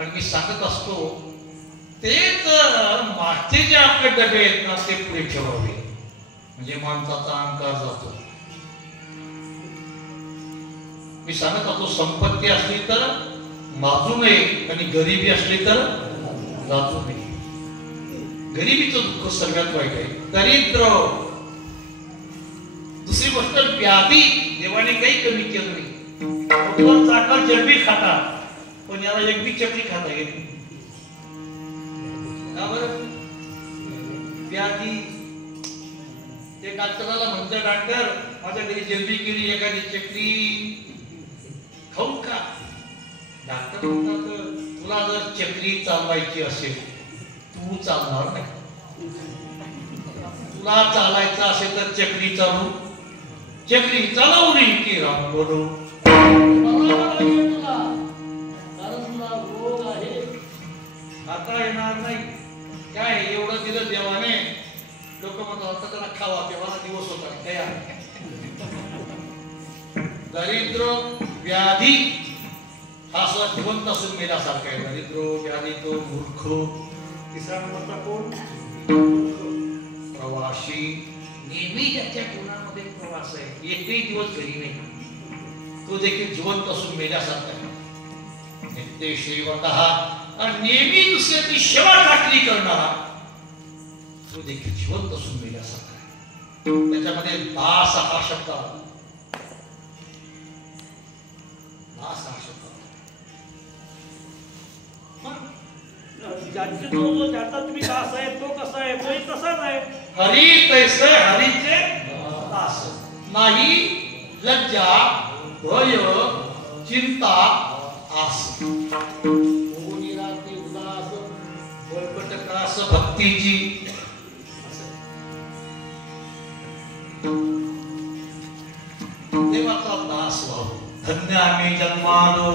आणि मी सांगत असतो तेच मागचे जे आपले डबे आहेत ना ते पुढे ठेवावे म्हणजे माणसाचा अहंकार जातो मी सांगत असतो संपत्ती असली तर माजू नये आणि गरिबी असली तर जाजू नये गरिबीचं दुःख सगळ्यात वाईट आहे दरिद्र दुसरी गोष्ट व्याधी देवाने काही कमी केलं नाही चाकर चरबी खातात पण याला एक बी चटणी खाता येत का बरं व्याधी ते डॉक्टराला म्हणतो डॉक्टर माझ्या घरी चरबी केली एखादी चटणी खाऊ का डॉक्टर म्हणतात तुला जर चक्री चालवायची असेल तू चालणार नाही तुला चालायचं असेल तर चक्री चालवली की राम बोलू आता येणार नाही काय एवढं दिलं देवाने लोक म्हणतात त्याला खावा तेव्हा दिवस होता तयार दरिद्र व्याधी हा सुद्धा जिवंत असून मेल्यासारखा आहे दरिद्र व्याधी तो मूर्ख तिसरा नंबरचा कोण प्रवासी नेहमी ज्याच्या जीवनामध्ये प्रवास आहे एकही दिवस घरी नाही तो देखील जिवंत असून मेल्यासारखा आहे नित्य सेवकः नेहमी दुसऱ्याची सेवा टाकली करणारा तो देखील जिवंत असून मेल्यासारखा आहे त्याच्यामध्ये दास हा शब्द दास हा शब्द ज्याचा तुम्ही दास आहे तो कसा आहे तोही तसाच आहे हरी तैसे हरीचे दास नाही लज्जा भय चिंता आस बळकटकास भक्तीची देवाचा दास व्हावं धन्य आम्ही जन्मालो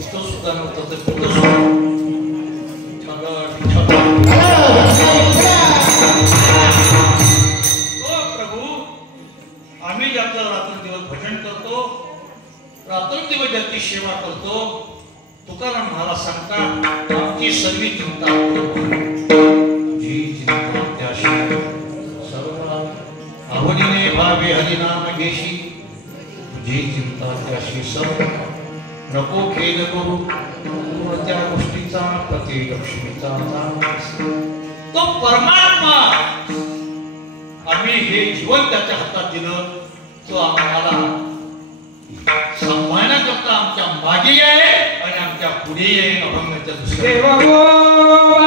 कुठं सुद्धा नव्हतं तर कुठं सुद्धा प्रभू, आम्ही ज्याचं रात्रंदिवस भजन करतो, रात्रंदिवस ज्याची सेवा करतो, तुकाराम महाराज सांगतात आमची सर्व चिंता जी चिंता त्याशी सर्व आवडीने भावे हरिनाम घेशी, जी चिंता त्याशी सर्व नको खेद करू, त्या गोष्टीचा पती लक्ष्मीचा तो परमात्मा आम्ही हे जीवन त्याच्या हातात दिलं, तो आम्हाला सांभाळण्याकरता आमच्या मागे आहे आणि आमच्या पुढे आहे. अभंगाच्या दुसऱ्या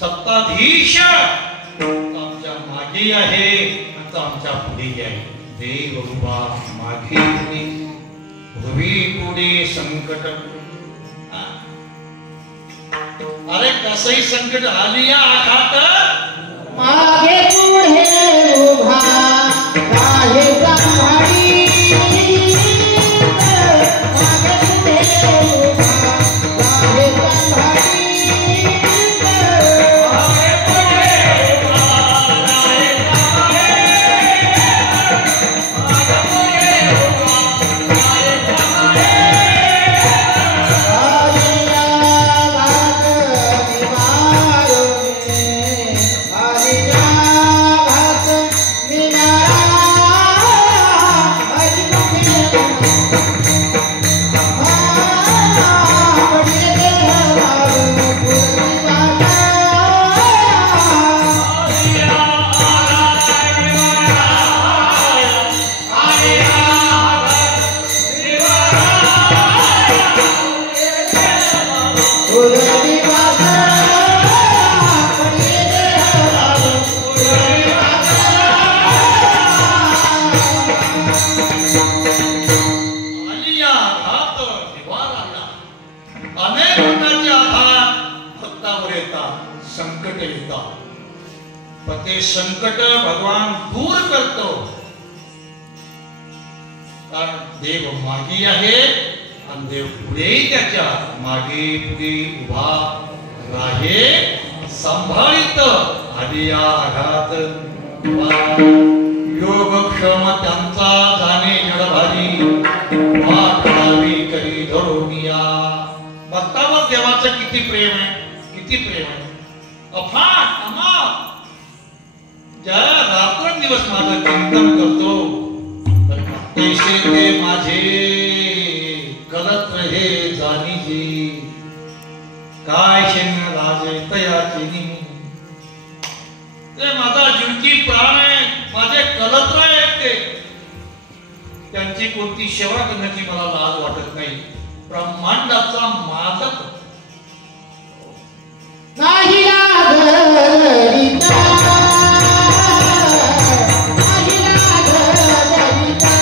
सत्ताधीश आमच्या मागे आहे, आता आमच्या पुढे आहे. देव उभा मागे पुढे, भुवी पुढे संकट. अरे कसंही संकट आली या आघात, मागे पुढे उभा आहे संभाळी, मागे पुढे उभा आहे संभाळी. संकट येतात, पण ते संकट भगवान दूर करतो, कारण देव मागे आहे आणि देव पुढेही त्याच्या मागे पुढे उभा राहे, संभाळित आधी आघात. योगक्षम त्यांचा जाणे जडभारी, वाट लावी करी धरोनिया. मग भक्तावर देवाचं किती प्रेम आहे, किती प्रेम आहे, अफाट अमाप. ज्या रात्रंदिवस माझं चिंतन करतो, पैसे ते माझे कलत हे जाणीजी, काय शेण लाजे तयाची निमी. ते माझा जीवकी प्राण आहे, माझे कलत्र आहेत ते. त्यांची कोणती सेवा करण्याची मला लाज वाटत नाही. ब्रह्मांडाचा मालक नाही लागरिता, नाही लागरिता.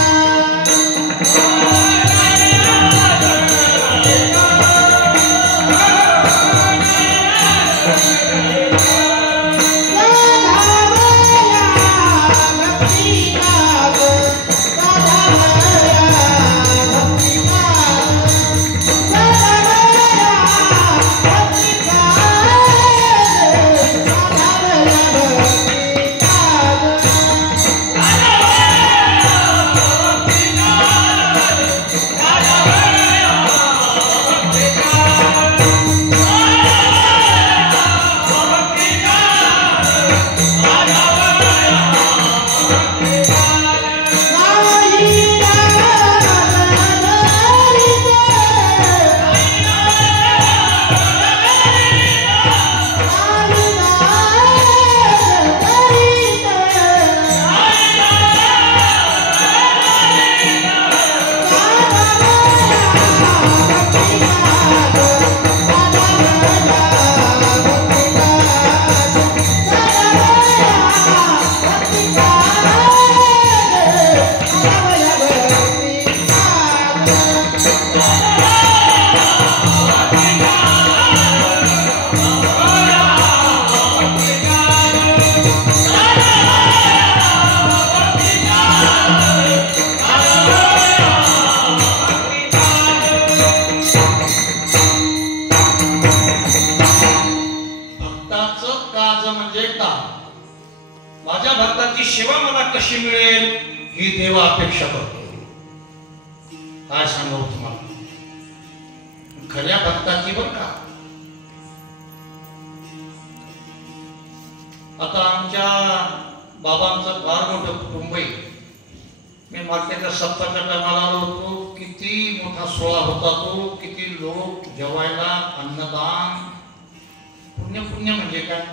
माझ्या भक्ताची सेवा मला कशी मिळेल ही देव अपेक्षा करतो. काय सांगावं तुम्हाला, खऱ्या भक्ताची बर का. आता आमच्या बाबांचं फार मोठं कुटुंब आहे. मी मागच्या सप्ताहाच्या टायमाला आलो होतो. किती मोठा सोहळा होता तो, किती लोक जेवायला, अन्नदान. पुण्य पुण्य म्हणजे काय,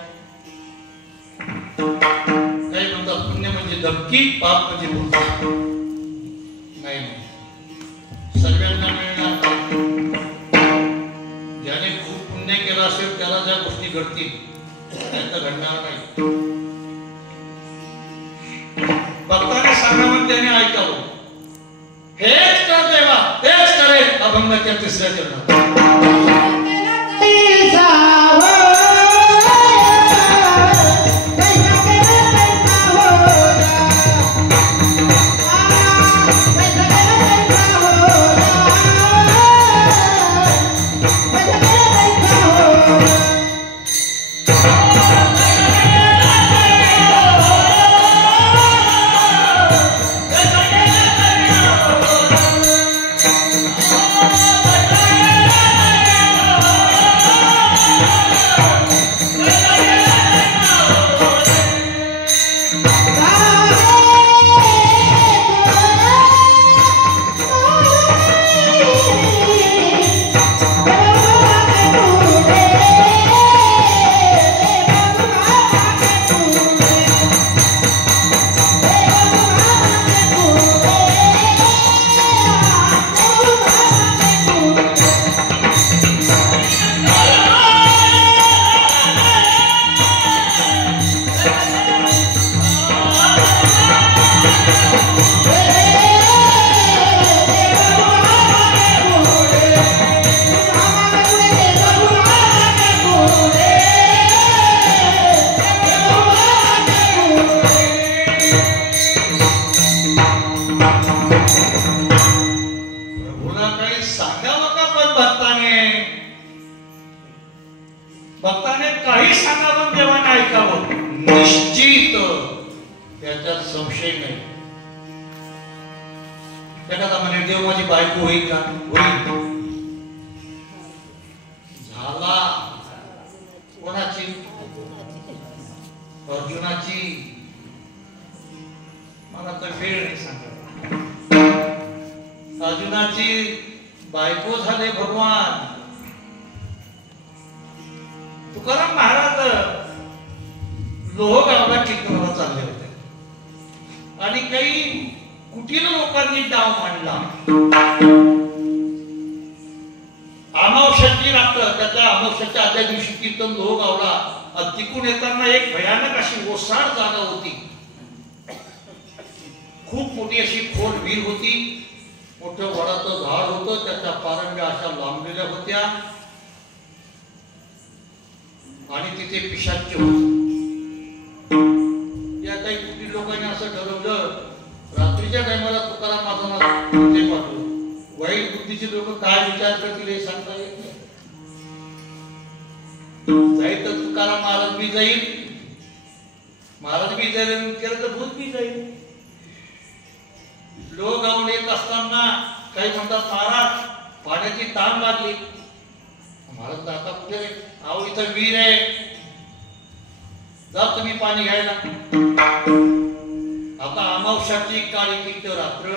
काही म्हणतात पुण्य म्हणजे धमकी, पाप म्हणजे बोलतात. नाही, सर्वांना मिळणार. ज्याने खूप पुण्य केलं असेल त्याला ज्या गोष्टी घडतील त्या घडणार नाही. भक्ताने सांगावं त्याने ऐकावं. हेच कर देवा, तेच करेल. अभंगाच्या तिसऱ्या चरणात भक्ताने काही सांगावं देवाने ऐकावं निश्चित, त्याच्यात संशय नाही. एखादा म्हणे देव माझी बायको होईल का, होईल. अर्जुनाची मला तर वेळ नाही सांगत. अर्जुनाची बायको झाले भगवान. तुकाराम महाराज लोहगावला कीर्तनाला चालले होते आणि काही कुटील लोकांनी डाव मांडला. अमावस्याची रात्र, त्याच्या अमावस्याच्या आदल्या दिवशी कीर्तन लोहगावला तिकून येताना एक भयानक अशी ओसाड जागा होती. खूप मोठी अशी खोल विहीर होती. मोठं वडाचं झाड होतं, त्याच्या पारंब्या अशा लांबलेल्या होत्या आणि तिथे पिशाच्य होते. या काही कुठली लोकांनी असं ठरवलं, रात्रीच्या टायमाला तुकाराम महाराजांना ते पाठवलं. वाईट बुद्धीचे लोक काय विचार करतील हे सांगता येत नाही. जाईल तर तुकाराम महाराज बी जाईल, महाराज बी जाईल, केलं तर भूत बी जाईल. लोक गावून येत असताना काही म्हणतात महाराज पाण्याची ताण लागली. महाराज आता कुठे रे? अहो इथं विहीर आहे, जा तुम्ही पाणी घ्यायला. आता अमावस्याची काळी किती रात्र,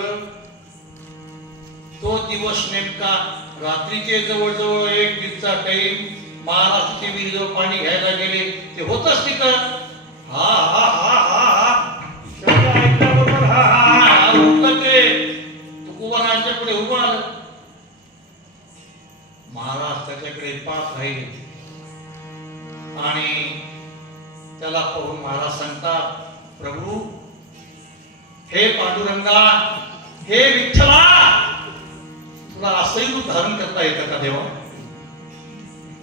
तो दिवस नेमका रात्रीचे जवळजवळ 1 दीडचा टाइम. महाराज ते विहिरीजवळ पाणी घ्यायला गेले. ते होतच तिथं हा हा हा हा हा शब्द ऐकल्याबरोबर हा हा हा उठलं. ते तुकोबारांच्या पुढे उभं आलं. महाराज त्याच्याकडे पाहत राहिले आणि त्याला पाहून महाराज सांगतात, प्रभू हे पांडुरंगा, हे विठ्ठला, तुला असंही रूप धारण करता येतं का देवा?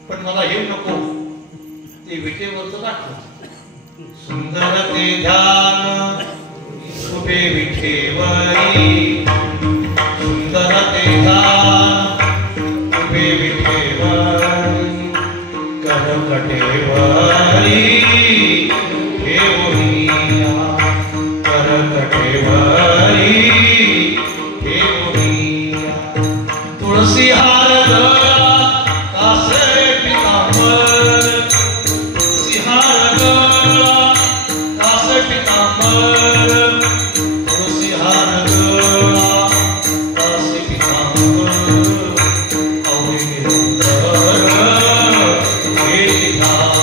पण मला हे नको, ते विठेवरच दाखव. सुंदर ते ध्यान शुभे विठेवरी, सुंदर ते ध्यान शुभे विठेवरी, करकटेवरी हे ओरिया, करकटेवरी हे ओरिया. तुळसी हार गळा कासे पितांबर, तुळसी हार गळा कासे पितांबर, तुळसी हार गळा कासे पितांबर, अवघे निरंतर हे ध्यान,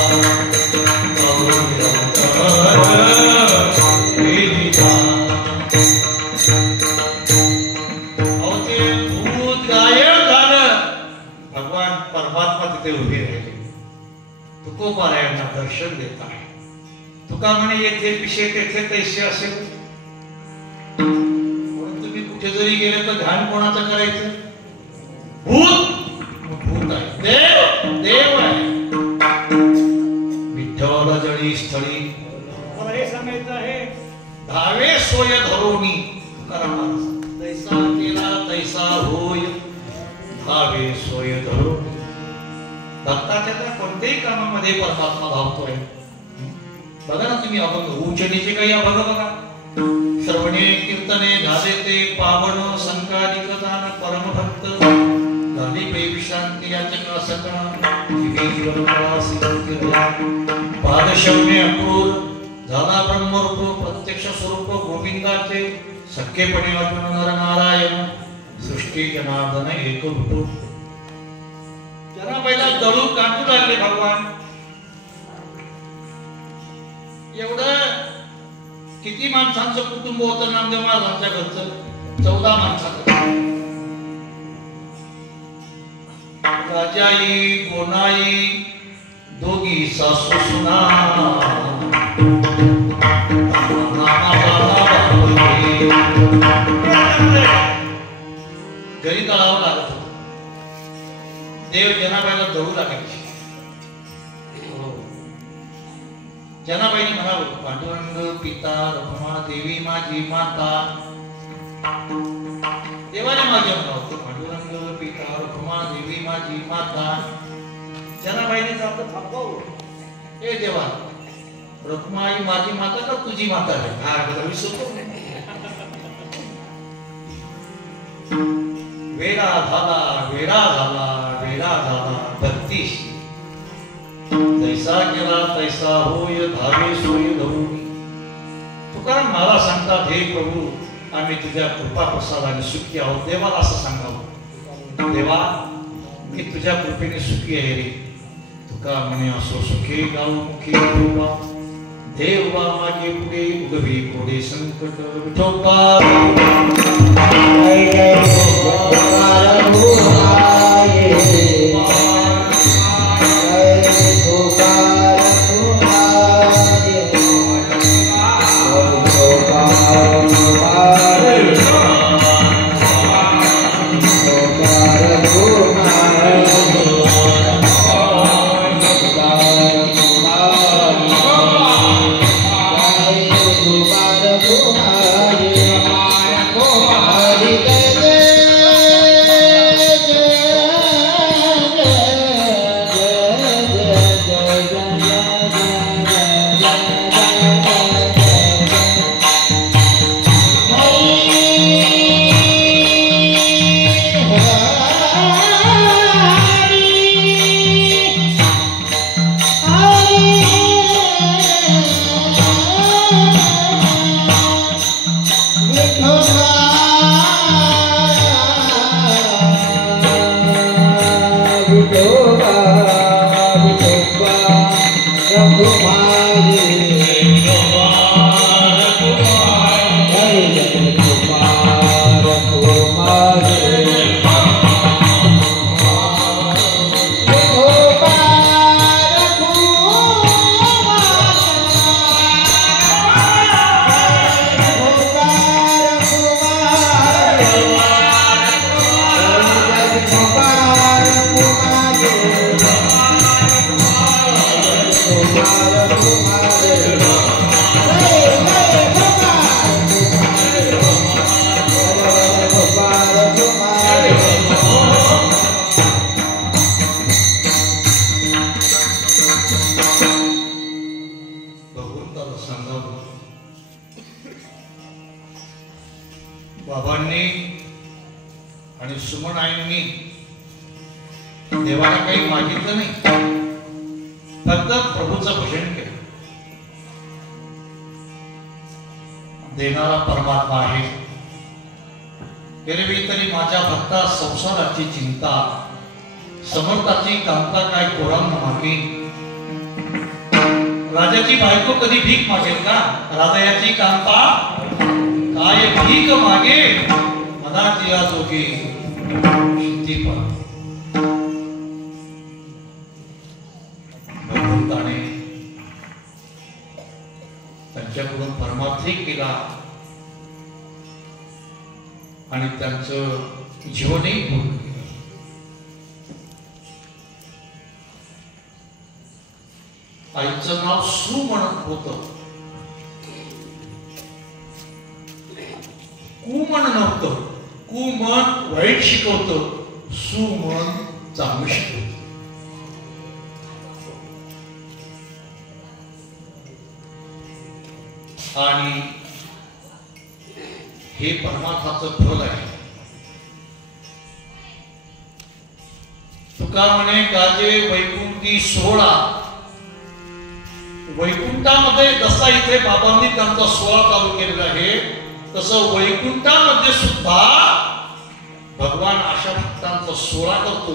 अवघे निरंतर हे ध्यान. परमात्मा तिथे उभे राहिले. तुकोबारायांना दर्शन देत आहे. तुका म्हणे येथे पिशे तेथे तैसे असेल. म्हणून तुम्ही कुठे जरी गेले तर ध्यान कोणाचं करायचं? भूत भूत आहे, देव देव आहे. विठ्ठल जळी स्थळी मला हे सांगायचं आहे, धावे सोय धरोनी. तुकाराम महाराज तैसा केला तैसा होय, धावे सोय धरोनी. भक्ताच्या त्या कोणत्याही कामामध्ये परमात्मा धावतोय. बघा ना तुम्ही अभंग उच्चनीचे काही अभंग बघा. श्रवणे कीर्तने झाले ते पावन, संकालिक दान परमभक्त झाली पै विश्रांती याचना सकणा, जीवन प्रवासी पादशम्य अक्रूर झाला ब्रह्मरूप, प्रत्यक्ष स्वरूप गोविंदाचे सख्येपणे अर्जुन नर नारायण, सृष्टी जनार्दन एक रूप. जरा पहिला दळून काढू लागले भगवान. एवढं किती माणसांचं कुटुंब होतं नामदेव महाराजांच्या घरचं? 14 माणसाचं. राजाई गोनाई दोघी सासू सुना, घरी तळावं लागत होतं. देव जनाबाईला दळू लागायचे. जनाबाईने म्हणावं, पांडुरंग पिता रखुमा देवी माझी माता. देवाने माझ्या म्हणावं, पांडुरंग पिता रखुमा देवी माझी माता. जनाबाईने जातं थांबवलं, हे देवा रखुमा ही माझी माता का तुझी माता आहे? हा विसरतो. वेळा झाला वेळा झाला वेळा झाला 32. तैसा केला तैसा होय, धावे सोय भगवान मला सांगतात, हे प्रभू आम्ही तुझ्या कृपा प्रसादाने सुखी आहोत. देवाला असं सांगावं, देवा मी तुझ्या कृपेने सुखी आहे रे. तुका म्हणे असो सुखी गाऊ मुखी देवा, देवा माझे पुढे उगवी कोडे संकट विठोबा. बाबांनी आणि सुमन आईंनी देवाला काही मागितलं नाही, फक्त प्रभूचं भजन केलं. देणारा परमात्मा आहे. एरवी तरी माझ्या भक्ता संसाराची चिंता, समर्थाची कांता काय कोराम मागे. राजाची बायको कधी भीक मागेल का? राजाची कांता काय भीक मागे, मनाची या जोगी शिती पण. भगवंताने त्यांच्याकडून परमार्थिक केला आणि त्यांचं जीवनही पूर्ण केलं. आईचं नाव सु म्हणत होतं, कुमन नव्हतं. कुमन वाईट शिकवतं, सुमन चांगलं शिकवतं. आणि हे परमार्थाचं फल आहे. तुका म्हणे गाजे वैकुंठी सोहळा. वैकुंठामध्ये जसा इथे बाबांनी त्यांचा सोहळा चालू केलेला आहे, तसं वैकुंठामध्ये सुद्धा भगवान अशा भक्तांचा सोहळा करतो.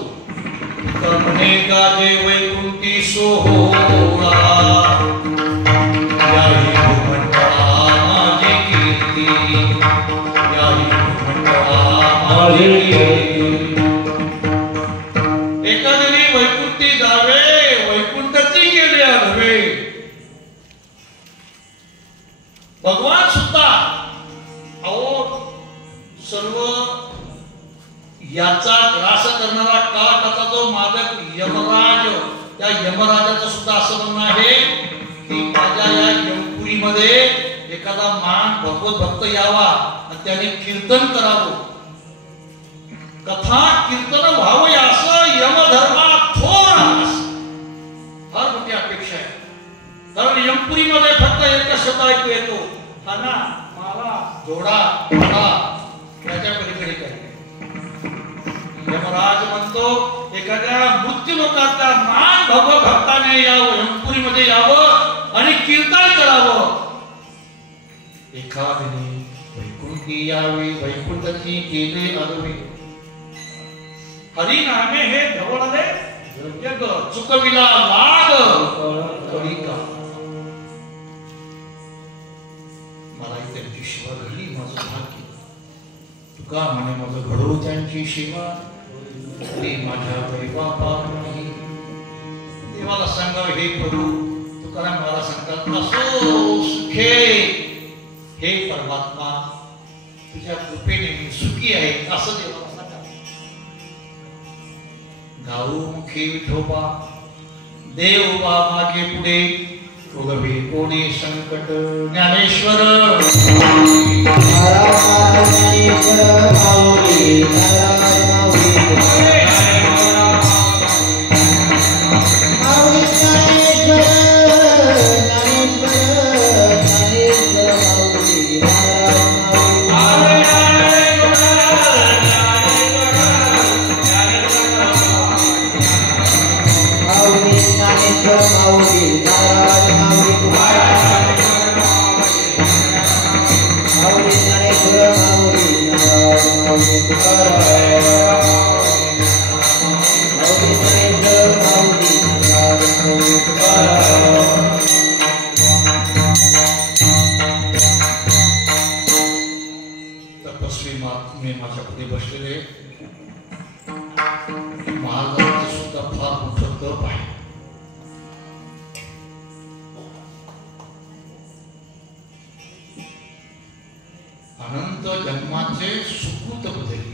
म्हणे गाजे वैकुंठी सोहळा, याही भूमंडळा माझी कीर्ती, याही भूमंडळा माझी कीर्ती. एखाद्याने वैकुंठी जावे, वैकुंठाची गेले आढवे. भगवान सुद्धा सर्व याचा ग्रास करणारा काटाचा जो मालक यमराज, त्या यमराजाचं सुद्धा असं म्हणणं आहे की माझ्या या यमपुरीमध्ये एखादा मान भगवत भक्त यावा आणि त्याने कीर्तन करावं, कथा कीर्तन व्हावं, असं यमधर्मा थोर फार मोठी अपेक्षा आहे. कारण यमपुरीमध्ये फक्त एकच शब्द ऐकू येतो, हाना मारा जोडा मला, त्याच्या पलीकडे काही. यमराज म्हणतो एखाद्या मृत्यू लोकांचा मान भगवत भक्ताने यावं, यमपुरीमध्ये यावं आणि कीर्तन करावं. एखादने वैकुंठी यावे वैकुंठची केले आदवे हरिनामे हे धवळले जग चुकविला लाग कविता मला त्यांची सेवा घडली माझं भाग्य तुका म्हणे माझं घडवू त्यांची सेवा तरी माझ्या बापा नाही देवाला सांगावे हे प्रभू तुकाराम मला सांगतात असो सुखे हे परमात्मा तुझ्या कृपेने मी सुखी आहे असं देवाला सांगा गाऊ मुखी विठोबा देवबा मागे पुढे उगवे कोणी संकट ज्ञानेश्वर तपस्वी महात्मे माझ्या पुढे बसलेले महाराजांचे सुद्धा फार मोठं तप आहे अनंत जन्माचे सुकृत बदलले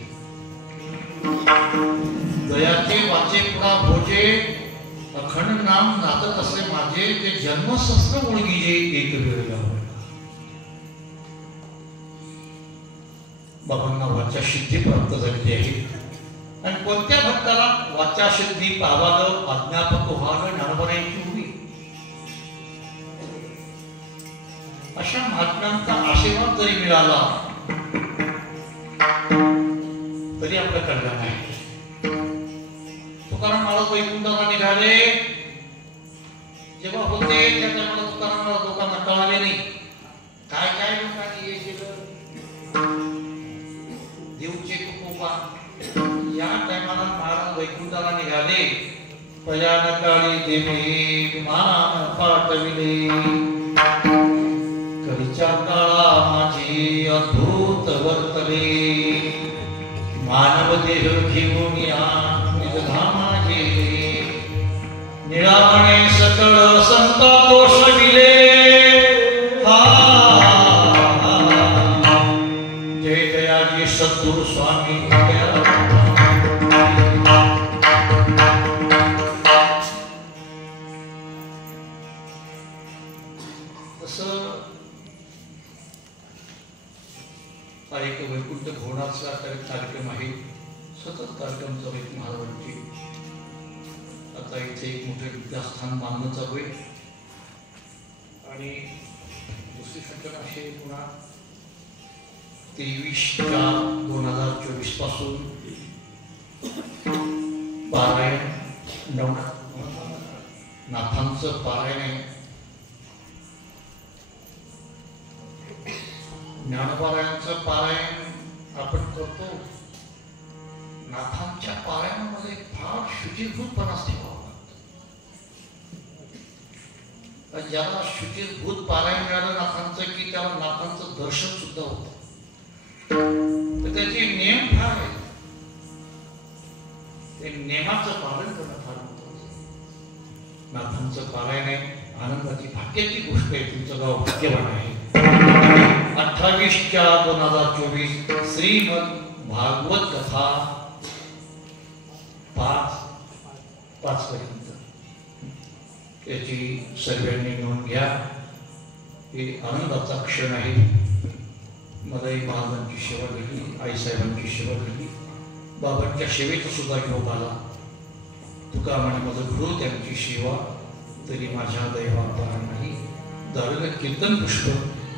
दयाचे वाचे पुढा भोजे अखंड नाम नाचत असे माझे ते जन्मशस्त्र मुळगी जे एक वेळ गाव बाबांना वाचा सिद्धी प्राप्त झालेली आहे आणि कोणत्या भक्ताला वाचा सिद्धी पावावं अज्ञापक व्हावं ज्ञानोबरायांची उभी अशा महात्म्यांचा आशीर्वाद जरी मिळाला तरी आपलं कल्याण आहे तुकाराम महाराज वैकुंठाला निघाले जेव्हा होते त्या टायमाला तुकाराम महाराज लोकांना कळाले नाही काय काय लोकांनी हे केलं देवचे कुटुंबा या टायमाला महाराज वैकुंठाला निघाले प्रजान काळी देवी मान पाठविले कधीच्या काळा माझी अद्भुत वर्तले मानव देह घेऊन या निजधामा गेले निळामणे सकळ संतापोष विले जय दयाजी सद्गुरु स्वामी तसं एक वैकुंठ भवनाचा कार्यक्रम आहे सतत कार्यक्रम चालू आहेत महाराजांचे आता इथे एक मोठे विद्यास्थान बांधणं चालू आहे आणि दुसरी संकल्पना अशी पुन्हा 23/4/2024 पासून पारायण नाथांचं पारायण आहे ज्ञानपारायणचं पारायण आपण करतो नाथांच्या पारायणामध्ये फार शुचिर्भूतपणा ठेवावा लागतो ज्याला शुचिर्भूत पारायण मिळालं नाथांचं की त्याला नाथांचं दर्शन सुद्धा होतं तर त्याचे नियम फार आहेत ते नियमाचं पालन करणं फार महत्वाचं नाथांचं पारायण आहे आनंदाची भाग्याची गोष्ट आहे तुमचं गाव भाग्यवान आहे 28/4/2024 श्रीमद भागवत कथा 5 पर्यंत याची सर्वांनी नोंद घ्या हे आनंदाचा क्षण आहे मलाही महाराजांची सेवा घडली आईसाहेबांची सेवा घडली बाबांच्या सेवेचा सुद्धा योग आला तुका म्हणे माझं गुरु त्यांची सेवा तरी माझ्या दैवात नाही दारुण कीर्तन पुष्प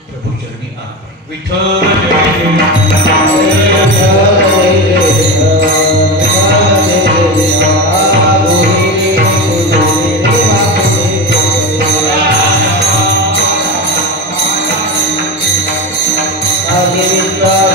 प्रभु चरणी अर्पण विठ्ठल देवीचा